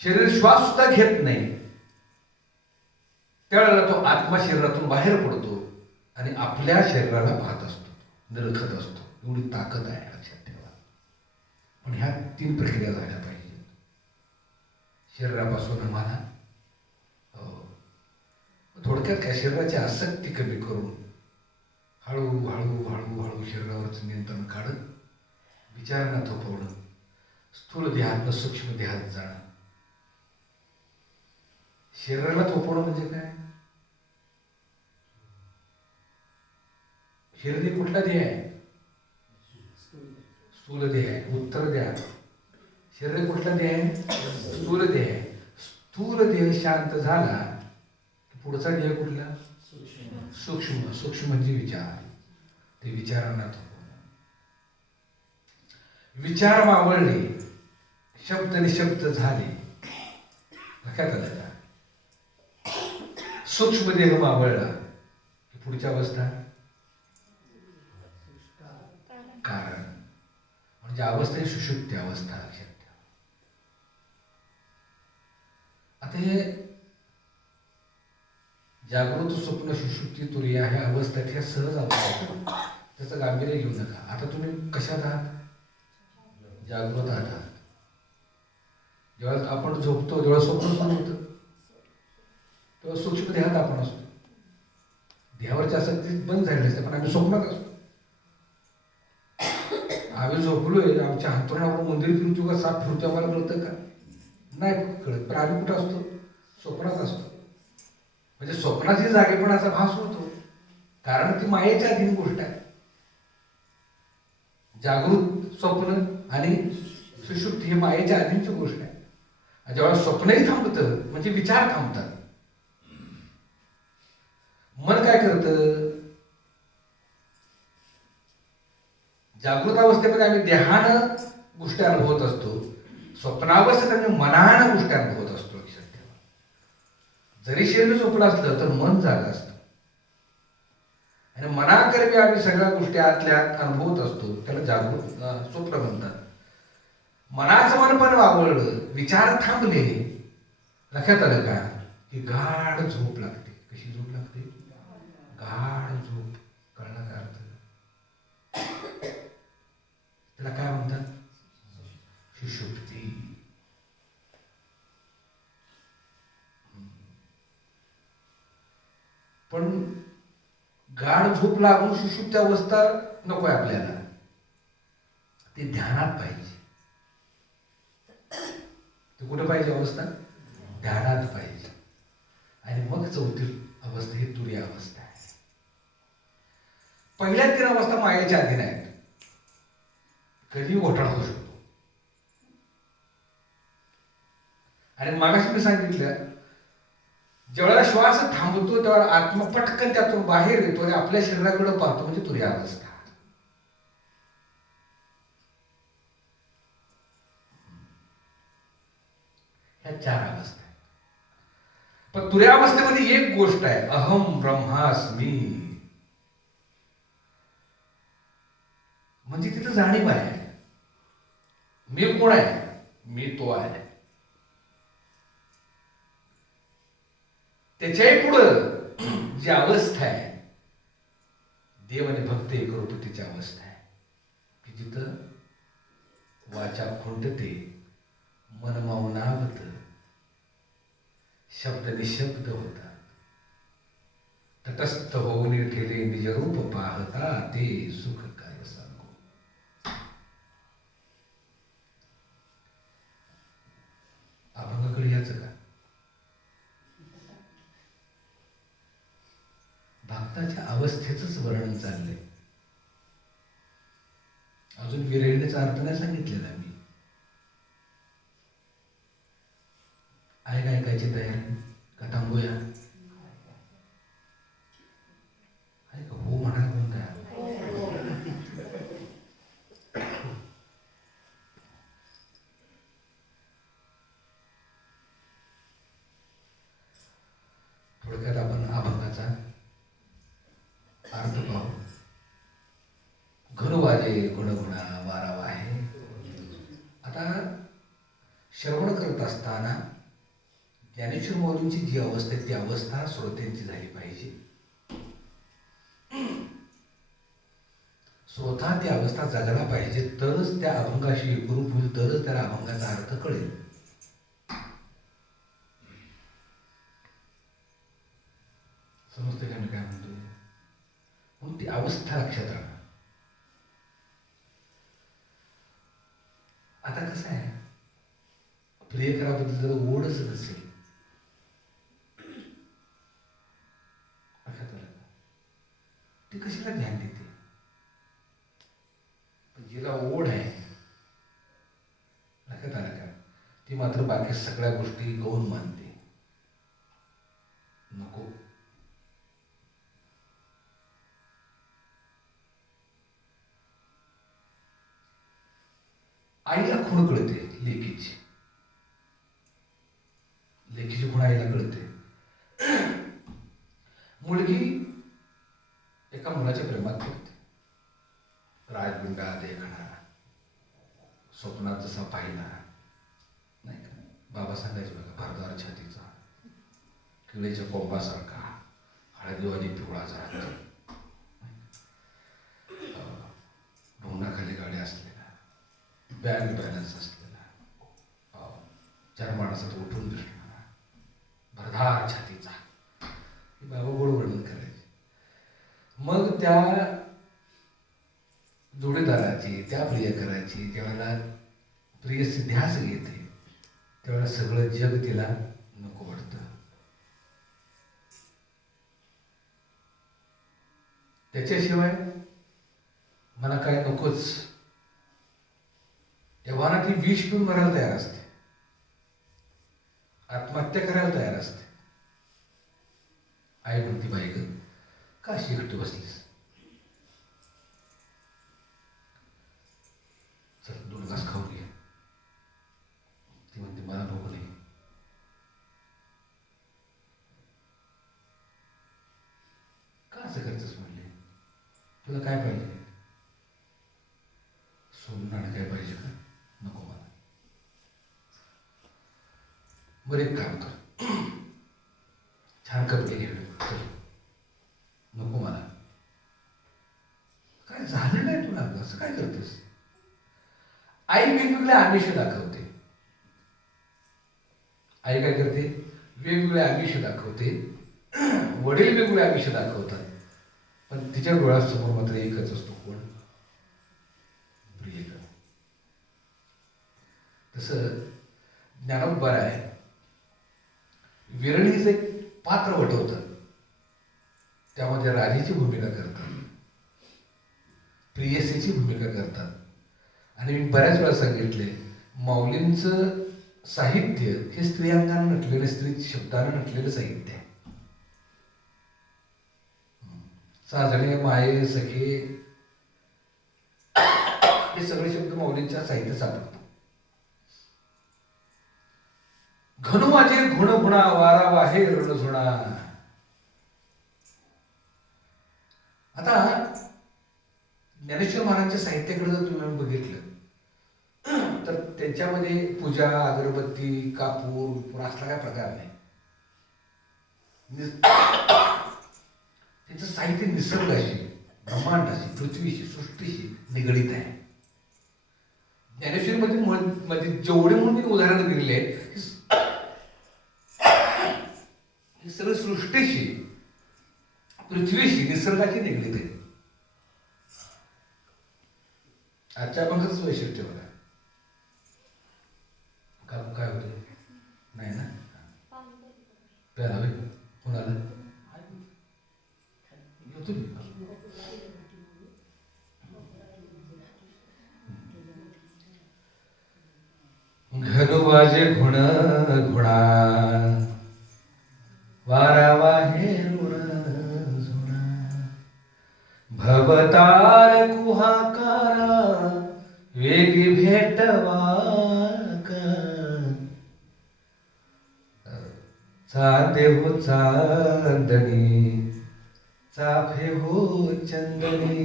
शरीर श्वास सुद्धा घेत नाही, त्यावेळेला तो आत्मा शरीरातून बाहेर पडतो आणि आपल्या शरीराला पाहत असतो, निरखत असतो. एवढी ताकद आहे, लक्षात ठेवा. पण ह्या 3 प्रक्रिया झाल्या पाहिजेत. शरीरापासून आम्हाला थोडक्यात काय, शरीराची आसक्ती कमी करून हळूहळू हळूहळू शरीरावरच नियंत्रण काढत विचारांना थोपवणं, स्थूल देहातनं सूक्ष्म देहात जाणं. शरीराला थोपवणं म्हणजे काय? शरीर कुठला देह आहे? स्थूल देह आहे. उत्तर द्या. शरीर कुठला देह आहे? स्थूल देह आहे. स्थूल देह शांत झाला की पुढचा देह कुठला? सूक्ष्म. सूक्ष्म म्हणजे विचार. ते विचारांना थोपवणं. विचार मावळले, शब्द निशब्द झाले, लक्षात आलं का? सूक्ष्म देह मावळला की पुढची अवस्था कारण, म्हणजे अवस्था ही सुषुप्ती अवस्था. लक्षात ठेवा. आता हे जागृत, स्वप्न, सुषुप्ती, तुरिया ह्या अवस्था ह्या सहज अवस्था, त्याचं गांभीर्य घेऊ नका. आता तुम्ही कशात आहात? जागृत आहात. जेव्हा आपण झोपतो तेव्हा स्वप्न सुरू होतं, तेव्हा सूक्ष्म देहात आपण असतो. देहावरची आसक्ती बंद झालेली असते, पण आम्ही स्वप्नात असतो. आम्ही झोपलोय, आमच्या हातरुणावर मंदिर फिरतो का साप फिरतो आम्हाला कळतं का? नाही कळत. पण आम्ही कुठं असतो? स्वप्नात असतो. म्हणजे स्वप्नाची जागेपणाचा भास होतो, कारण ती मायेच्या अधीन गोष्ट आहे. जागृत, स्वप्न आणि सुषुप्ती ही मायेच्या अधीनची गोष्ट आहे. जेव्हा स्वप्नही थांबतं म्हणजे विचार थांबतात. मन काय करतं? जागृत अवस्थेमध्ये आम्ही देहानं गोष्टी अनुभवत असतो, स्वप्नावस्थेत आम्ही मनानं गोष्टी अनुभवत असतो. लक्षात ठेवा. जरी शरीर झोपलं असलं तर मन जागा असतं, आणि मनाकरवी आम्ही सगळ्या गोष्टी आतल्या अनुभवत असतो. त्याला जागृत स्वप्न म्हणतात. मनाचं मन पण वावळलं, विचार थांबले, लक्षात आलं का की गाढ झोप लागते. कशी झोप लागते? गाढ झोप. कळला का अर्थ? त्याला काय म्हणतात? सुषुप्ती. पण गाढ झोप लागून सुषुप्ती अवस्था नकोय आपल्याला. ती ध्यानात पाहिजे. ती कुठे पाहिजे अवस्था? ध्यानात पाहिजे. आणि मग चौथी अवस्था ही तुरीय अवस्था आहे. पहिल्या 3 अवस्था मायेच्या अधीन आहेत. कधी घोटाळा होऊ शकतो. आणि मागाशी मी सांगितलं, ज्यावेळेला श्वास थांबतो तेव्हा आत्मा पटकन त्यातून बाहेर येतो आणि आपल्या शरीराकडे पाहतो, म्हणजे तुरीय अवस्था. ह्या 4 अवस्था आहेत. पण तुरीय अवस्थेमध्ये एक गोष्ट आहे, अहम ब्रह्मास्मी. म्हणजे तिथं जाणीव आहे, मी कोण आहे? मी तो आहे. त्याच्याही पुढं जी अवस्था आहे, देव आणि भक्त एकरूपतेची अवस्था आहे, की जिथं वाचा खुंटते, मन मौनावत, शब्द निशब्द होतात, तटस्थ होऊन ठेले निजरूप पाहता, ते सुख काय सांगू. आताच्या अवस्थेचंच वर्णन चाललंय. अजून विरहिणीचा अर्थ नाही सांगितलेला मी. आहे काय ऐकायची तयारी का थांबूया? आहे का? हो म्हणाल कोण तयार? थोडक्यात आपण अभंगाचा अर्थ पाहू. घनुवाजे गुणगुणा वारावा आहे. आता श्रवण करत असताना ज्ञानेश्वर माऊलींची जी अवस्था आहे ती अवस्था श्रोत्यांची झाली पाहिजे. श्रोता ती अवस्था जगायला पाहिजे, तरच त्या अभंगाशी एकरूप होईल, तरच त्याला अभंगाचा अर्थ कळेल. समजते का मी काय म्हणतोय? म्हणून ती अवस्था लक्षात राहा. आता कसं आहे, प्रियकराबद्दल जर ओढच नसेल, लक्षात आलं का? ती कशाला ध्यान देते? पण जिला ओढ आहे, लक्षात आलं का, ती मात्र बाकी सगळ्या गोष्टी गौण मानते. नको. आईला खूण कळते लेकीची, लेकीची खूण आईला कळते. मुलगी एका मुलाच्या प्रेमात पडते. राजबिंडा देखणा, स्वप्नात जसा पाहिला नाही का, बाबा सांगायचे बघा, भरदार छातीचा, किडीच्या कोंबासारखा, हळदीवाली पिवळा झाला, ढोंगणाखाली गाडी असलेला, बॅग बॅलन्स असलेला, चार माणसात उठून दिसणारा, भरधार छातीचा, हे बाबा गोड वर्णन करायचे. मग त्या जोडीदाराची, त्या प्रियकराची ज्यावेळेला प्रियसी ध्यास घेते त्यावेळेला सगळं जग तिला नको वाटतं. त्याच्याशिवाय मला काय नकोच, तेव्हा ती विष पिऊन मरायला तयार असते, आत्महत्या करायला तयार असते. आई म्हणती, बाई ग का अशी एकटी बसलीस, चल 2 घास खाऊ घे. ती म्हणते, मला भूक नाही. का असं करतेस म्हणले, तुला काय पाहिजे? सोडून काय पाहिजे का? नको मला. बरं एक काम कर, छान कपडे घे, नको मला. काय झालं नाही तुला, असं काय करतेस? आई वेगवेगळे आमिष दाखवते. आई काय करते? वेगवेगळे आमिष दाखवते. वडील वेगवेगळे आमिष दाखवतात, पण तिच्या डोळ्यासमोर मात्र एकच असतो, कोण? प्रियकर. तसं ज्ञानोबा आहे, विरळीचं एक पात्र वटवतात, त्यामध्ये राणीची भूमिका करतात, प्रियसीची भूमिका करतात. आणि मी बऱ्याच वेळा सांगितले, माऊलींचं साहित्य हे स्त्रियांगानं नटलेलं, स्त्री शब्दानं नटलेलं साहित्य आहे. साजणे, माये, सखे हे सगळे शब्द माऊलींच्या साहित्यात सापडतात. घनुवाजे गुण गुणा वारावा हे रणझुणा. आता ज्ञानेश्वर महाराजांच्या साहित्याकडे जर तुम्ही बघितलं तर त्यांच्यामध्ये पूजा, अगरबत्ती, कापूर असला काय प्रकार नाही. त्यांचं साहित्य निसर्गाशी, ब्रह्मांडाशी, पृथ्वीशी, सृष्टीशी निगडीत आहे. ज्ञानेश्वर मध्ये जेवढे म्हणून उदाहरण दिलेले आहेत हे सगळं सृष्टीशी, पृथ्वीशी, निसर्गाची निगडीत आहे. आजच्या अभंगाचं वैशिष्ट्य बघा, काय होतं नाही ना, प्याला कोणाला धनुबाजे घुण घुणा वारा वाहे ऋण झुणा भवतार कुहाकारा वेगी भेटवा चांदे हो चांदणी चाफे हो चंदनी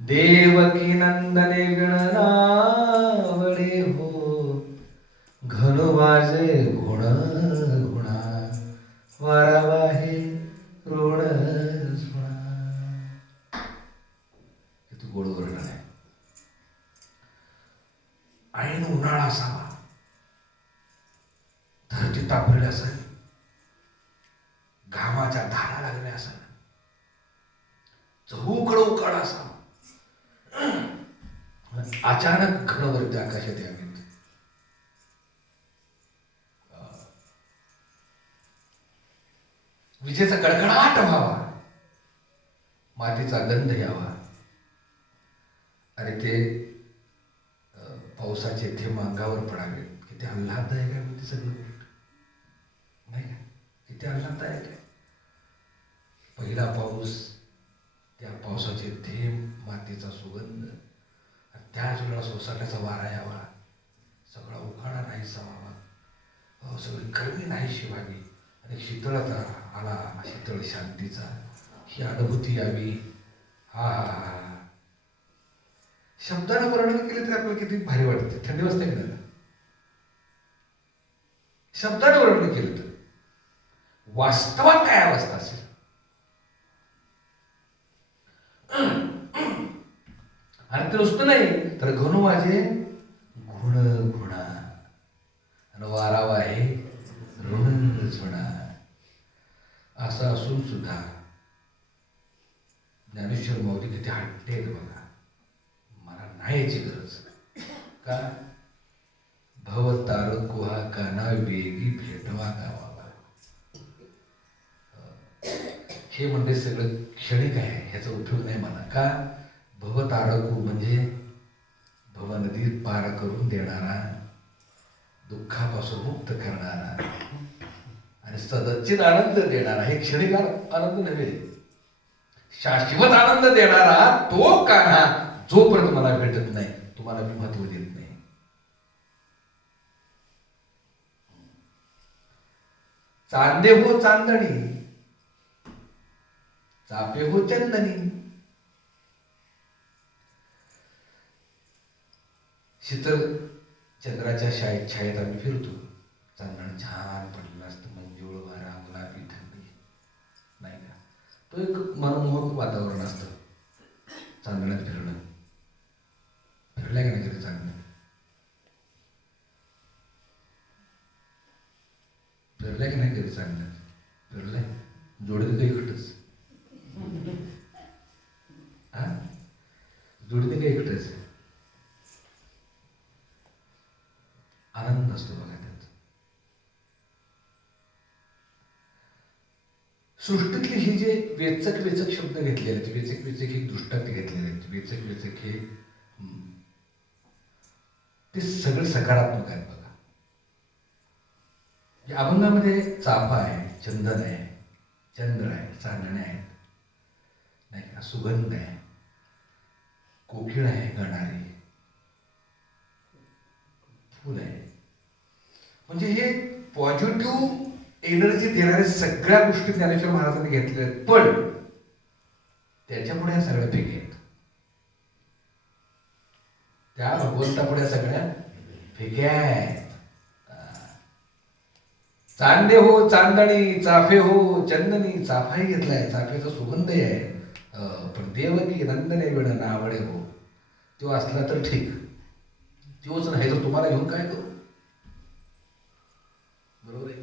देवकी नंदने गणनावडे हो घनुबाजे घुण घुणा वारा वाहे ऋण झुणा. हे तू गोड वर्णन आहे. ऐन उन्हाळा असावा, धरती तापलेली असावी, घामाच्या धारा लागल्या असाव्या, चहूकडं उकाडा असावा, अचानक घनवरती आकाशात यावीत. विजेचा कडकडाट व्हावा, मातीचा गंध यावा आणि ते पावसाचे थेंब अंगावर पडावे. किती आल्हाददायक आहे ते सगळं गोष्ट, नाही का? किती आल्हाददायक आहे. पहिला पाऊस, त्या पावसाचे थेंब, मातीचा सुगंध, त्याच वेळेला सोसाट्याचा वारा यावा, सगळा उखाडा नाहीसा व्हावा, सगळी गरमी नाहीशी व्हावी आणि शीतळता आला, शीतळ शांतीचा ही अनुभूती यावी. हा हा हा. शब्दानं वर्णन केले तर आपल्याला किती भारी वाटते. थंडी वाजते की नाही? शब्दानं वर्णन केलं तर वास्तवात काय अवस्था असेल. आणि ते नुसतं नाही तर घनु माझे घुण घुणा आणि वारा वाहे ऋण झुणा. असं असून सुद्धा ज्ञानेश्वर माऊली किती हट्टे आहेत बघा. मला नाही याची गरज का? भव तारकुहा काना वेगी भेटवा गावाला. हे म्हणजे सगळं क्षणिक आहे, ह्याचा उपयोग नाही मला. का? भव तारकू म्हणजे भव नदी पार करून देणारा, दुःखापासून मुक्त करणारा आणि सदच्चित आनंद देणारा. हे क्षणिक आनंद नव्हे, शाश्वत आनंद देणारा तो कान्हा जोपर्यंत मला भेटत नाही तुम्हाला मी महत्व देत नाही. चांदे हो चांदणी चापे हो चंदनी. शीतल चंद्राच्या छायेत आम्ही फिरतो. चांदण छान पडलेलं असतं, मंजूळ वारा, गुलाबी थंडी, नाही का? तो एक मनमोहक वातावरण असतं चांदण्यात फिरणं. फिरलाय का नाही कधी चांदण्यात? फिरलाय की नाही कधी चांदण्यात? फिरलाय? जोडीने काही एकटच? हा, जोडीने काही एकटच. आनंद असतो बघा त्यात. सृष्टीतले हे जे वेचक वेचक शब्द घेतलेले आहेत, वेचक वेचक हे दृष्टांत घेतलेले आहेत, वेचक वेचक हे ते सगळे सकारात्मक आहेत बघा. या अभंगामध्ये चाफा आहे, चंदन आहे, चंद्र आहे, चांदणे आहेत, नाही का? सुगंध आहे, कोकिळ आहे, गाणारी फुल आहे. म्हणजे हे पॉझिटिव्ह एनर्जी देणाऱ्या सगळ्या गोष्टी ज्ञानेश्वर महाराजांनी घेतल्या आहेत. पण त्याच्यापुढे ह्या सगळ्या फेक आहेत. त्या भगवंतापुढे सगळ्या फेक्या आहेत. चांदे हो चांदणी चाफे हो चंदनी. चाफाही घेतलाय, चाफ्याचा सुगंधही आहे, पण देवकी नंदने वेळ नावडे हो. तो असला तर ठीक, तोच नाही तर तुम्हाला घेऊन काय करू? बरोबर आहे.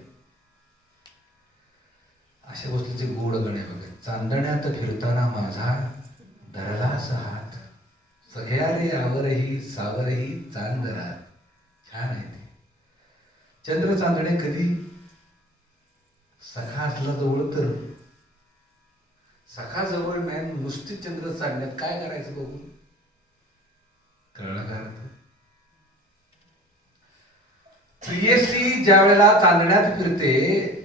अशा गोष्टीचे गोड गणे बघा. चांदण्यात फिरताना माझा धरलास हात, सगळ्या रे आवरही सावरही चांदरा. छान आहे ते. चंद्र चांदणे कधी सखा असला जवळ तर. सखा जवळ नाही, नुसती चंद्र चांदण्यात काय करायचं बघू? कळलं का? प्रियसी ज्या वेळेला चांदण्यात फिरते,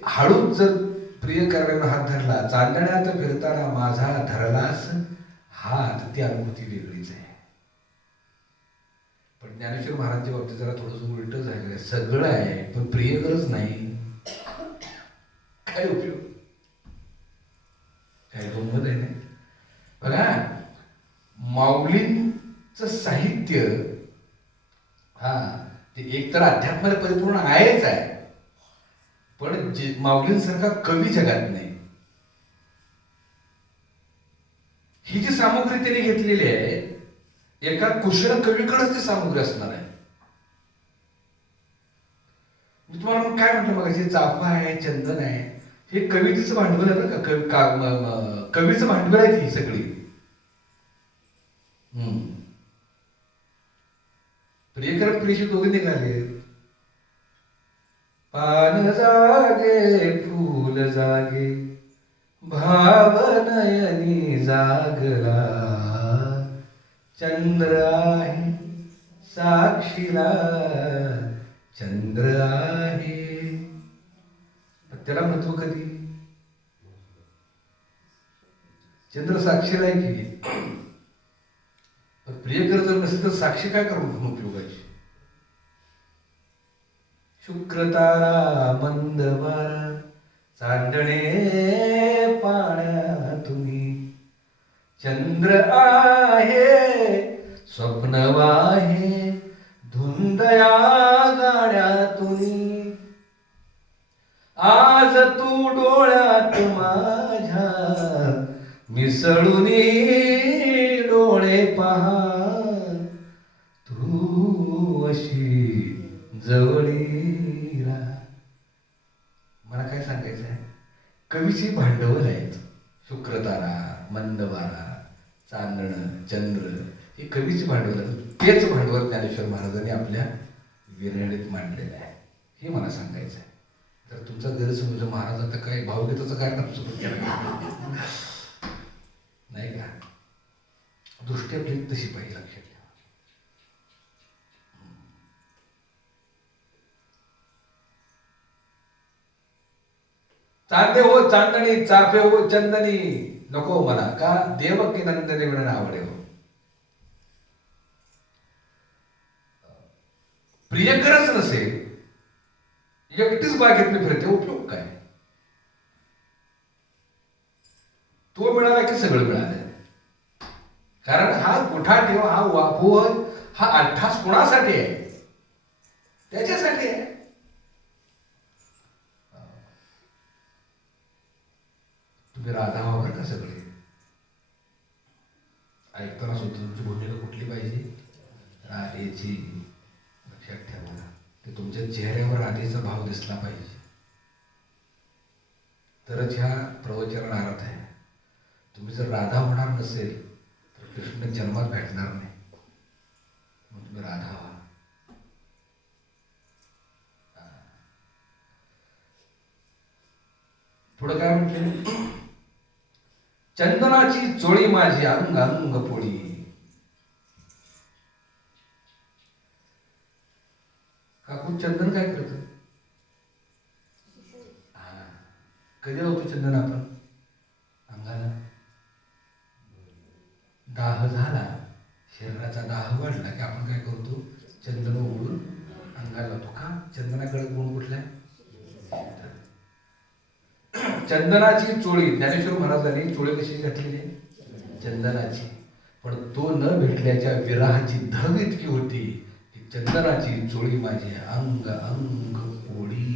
हळूच जर प्रिय करण्यानं हात धरला, चांदण्यात फिरताना माझा धरलास हात, ती अनुभूती वेगळीच आहे. पण ज्ञानेश्वर महाराजांच्या बाबतीत जरा थोडंसं उलट झालेलं आहे. सगळं आहे पण प्रियकरच नाही. काय उपयोग? काय गंमत आहे ना. बघा, माऊलींचं साहित्य हा ते एकतर अध्यात्माला परिपूर्ण आहेच आहे, पण माऊलींसारखा कवी जगात नाही. ही जी सामुग्री त्यांनी घेतलेली आहे, एका कुशल कवीकडेच ती सामुग्री असणार आहे. मी तुम्हाला काय म्हटलं मग, चाफा आहे, चंदन आहे, हे कवितेचं भांडवल आहे बरं का. कवीचं भांडवल आहे ती सगळी. प्रियकर प्रियशी दोघे निघाले. पान जागे फूल जागे, भाव नयनी जागला, चंद्र आहे साक्षीला, चंद्र आहे. त्याला महत्व कधी? चंद्र साक्षीला आहे की. प्रियकर जर नसेल तर साक्षी काय करून उपयोगाची? शुक्र तारा मंद वारा, चांदणे पाण्यातुनी, चंद्र आहे स्वप्न वाहे, धुंदया गाण्यातुनी. आज तू डोळ्यात माझ्या मिसळुनी डोळे पहा, तू अशी जवळी राहा. मला काय सांगायचं आहे, कवीची भांडवल आहेत. शुक्रतारा, मंदवारा, चांदणं, चंद्र, हे कवीची भांडवल आहेत. तेच भांडवल ज्ञानेश्वर महाराजांनी आपल्या विरहिणीत मांडलेलं आहे. हे मला सांगायचं आहे. तर तुमचा गैरसमज, महाराजांचं काय भावगीताचं काय नाही का. दृष्टी आपली तशी पाहिजे, लक्षात ठेवा. चांदे हो चांदणी, चाफे हो चंदनी, नको मला का देवकी नंदनी म्हणून आवडे हो. प्रियकरच नसेल, एकटीच बागेत मी फिरते, उपयोग काय? तो मिळाला की सगळं मिळालं. कारण हा गुठा ठेव, हा वापोह, हा अठ्ठास कोणासाठी आहे? त्याच्यासाठी आहे. तुम्ही राधा वावर का सगळे ऐकताना सुद्धा तुमची भूमिका कुठली पाहिजे? राधेची. लक्षात ठेवा, ते तुमच्या चेहऱ्यावर राधेचा भाव दिसला पाहिजे, तरच ह्या प्रवचनाला अर्थ आहे. तुम्ही जर राधा होणार नसेल तर कृष्ण जन्मात भेटणार नाही. मग तुम्ही राधा व्हा. पुढं काय म्हटले? चंदनाची चोळी माझी अंग अंग पोळी. काकू चंदन काय करत? कधी लावतो चंदन आपण? अंगाला. दाह झाला, शरीराचा दाह वाढला की आपण काय करतो? चंदन उघडून अंगाला लावतो. का? चंदनाकडे गुण कुठला आहे? चंदनाची चोळी. ज्ञानेश्वर महाराजांनी चोळी कशी घातलेली आहे? चंदनाची. पण तो न भेटल्याच्या विरहाची धग इतकी होती की चंदनाची चोळी माझी अंग अंग पोळी.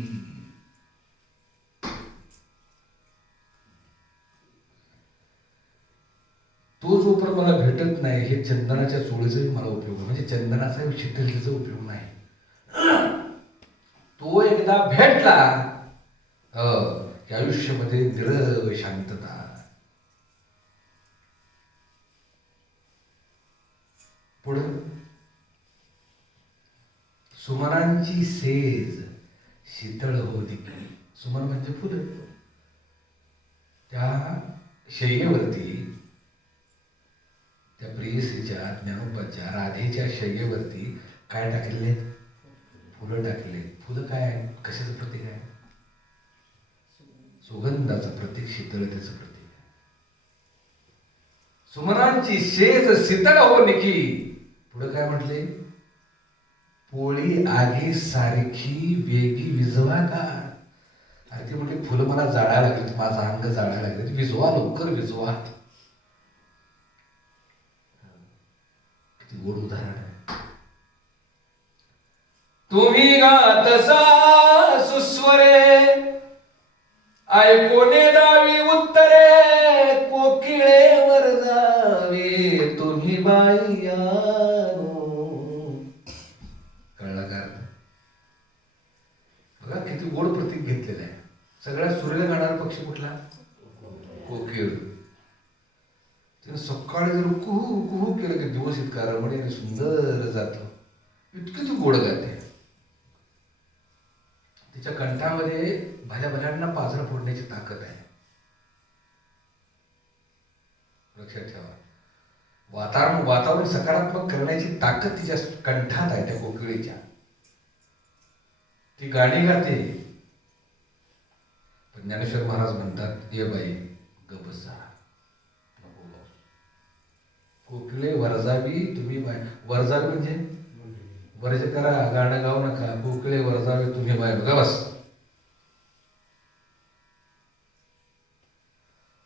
तो जोपर्यंत मला भेटत नाही, हे चंदनाच्या चोळीचाही मला उपयोग, म्हणजे चंदनाचा शीतलतेचा उपयोग नाही. तो एकदा भेटला की आयुष्यामध्ये निरव शांतता. पुढं सुमनांची सेज शीतळ होती. सुमन म्हणजे फुलं. त्या शय्येवरती, त्या प्रेयसीच्या, ज्ञानोबाच्या, राधेच्या शय्येवरती काय टाकलेले? फुलं टाकले. फुलं काय आहे? कशाचं प्रतीक आहे? सुगंधाचं प्रतीक, शीतलतेचं प्रतीक आहे. सुमनांची शेज शीतळ हो निकी. पुढे काय म्हटले? पोळी आगी सारखी वेगी विजवा का. अरे ती म्हटली फुलं मला जाळायला लागलीत, माझं अंग जाळायला लागले, विजवा, लवकर विजवा. किती गोड उदाहरण आहे. तुम्ही गातसा सुस्वरे ऐकोने दावी उत्तरे, कोकिळेवर जावे तुम्ही बाईयानो. कळला का? बघा किती गोड प्रतीक घेतलेलं आहे. सगळ्यात सुरेला गाणारा पक्षी कुठला? कोकिळ. तिने सकाळी जर कुहू कुहू केलं की दिवस इतका रमणीय सुंदर जातो. इतकी ती गोड गाते. तिच्या कंठामध्ये भल्या भल्यांना पाझर फोडण्याची ताकद आहे. लक्षात ठेवा. वातावरण सकारात्मक करण्याची ताकद तिच्या कंठात आहे, त्या कोकिळीच्या. ती गाणी गाते. पण ज्ञानेश्वर महाराज म्हणतात, ये बाई गप बस जरा, नको गाऊ. कोकिळे वरजावी तुम्ही बाय. वरजावी म्हणजे वर्ज करा, गाणं गाऊ नका. कोकिळे वरजावे तुम्ही बाय, बघा बस.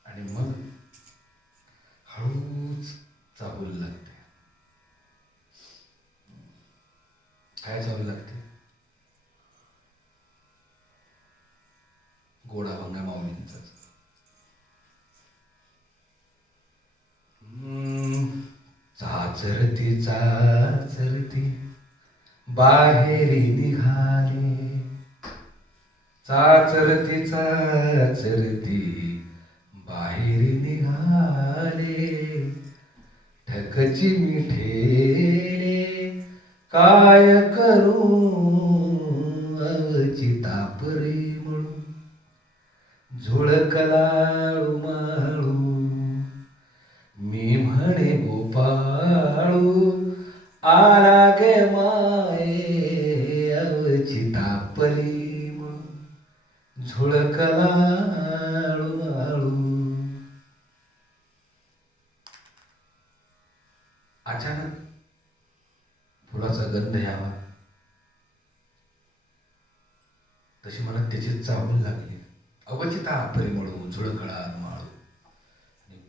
आणि मग हळूच चाहूल लागते. काय चाहूल लागते? गोडा भंगा माऊलींचाच. चाचरती चाचरती बाहेरी निघाले. चाचरती चाचरती बाहेरी निघाले. ठकची मिठे काय करू अवची तापरे म्हणून. झुळकलाळू माळू मी म्हणे गोपाळू. आला गे माये अवची तापरी म्हणून. झुळकलाळू माळू. अचानक फुलाचा गंध यावा तशी मला त्याची चाहूल लागली. अवचिता परिमळू झुळकळा माळू.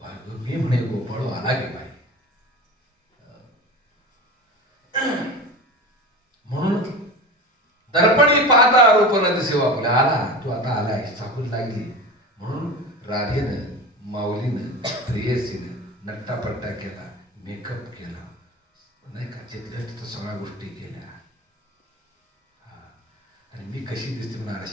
आणि मी म्हणे गोपाळू आला गे बाई. म्हणून दर्पणी पाहता आरोप न दिसे आपल्या. आला तू, आता आलाय, चाहूल लागली. म्हणून राधेनं, माऊलीनं, प्रेयसीनं नट्टापट्टा केला, मेकअप केला, नाही का, जिथल्या तिथं सगळ्या गोष्टी केल्या. आणि मी कशी दिसते म्हणा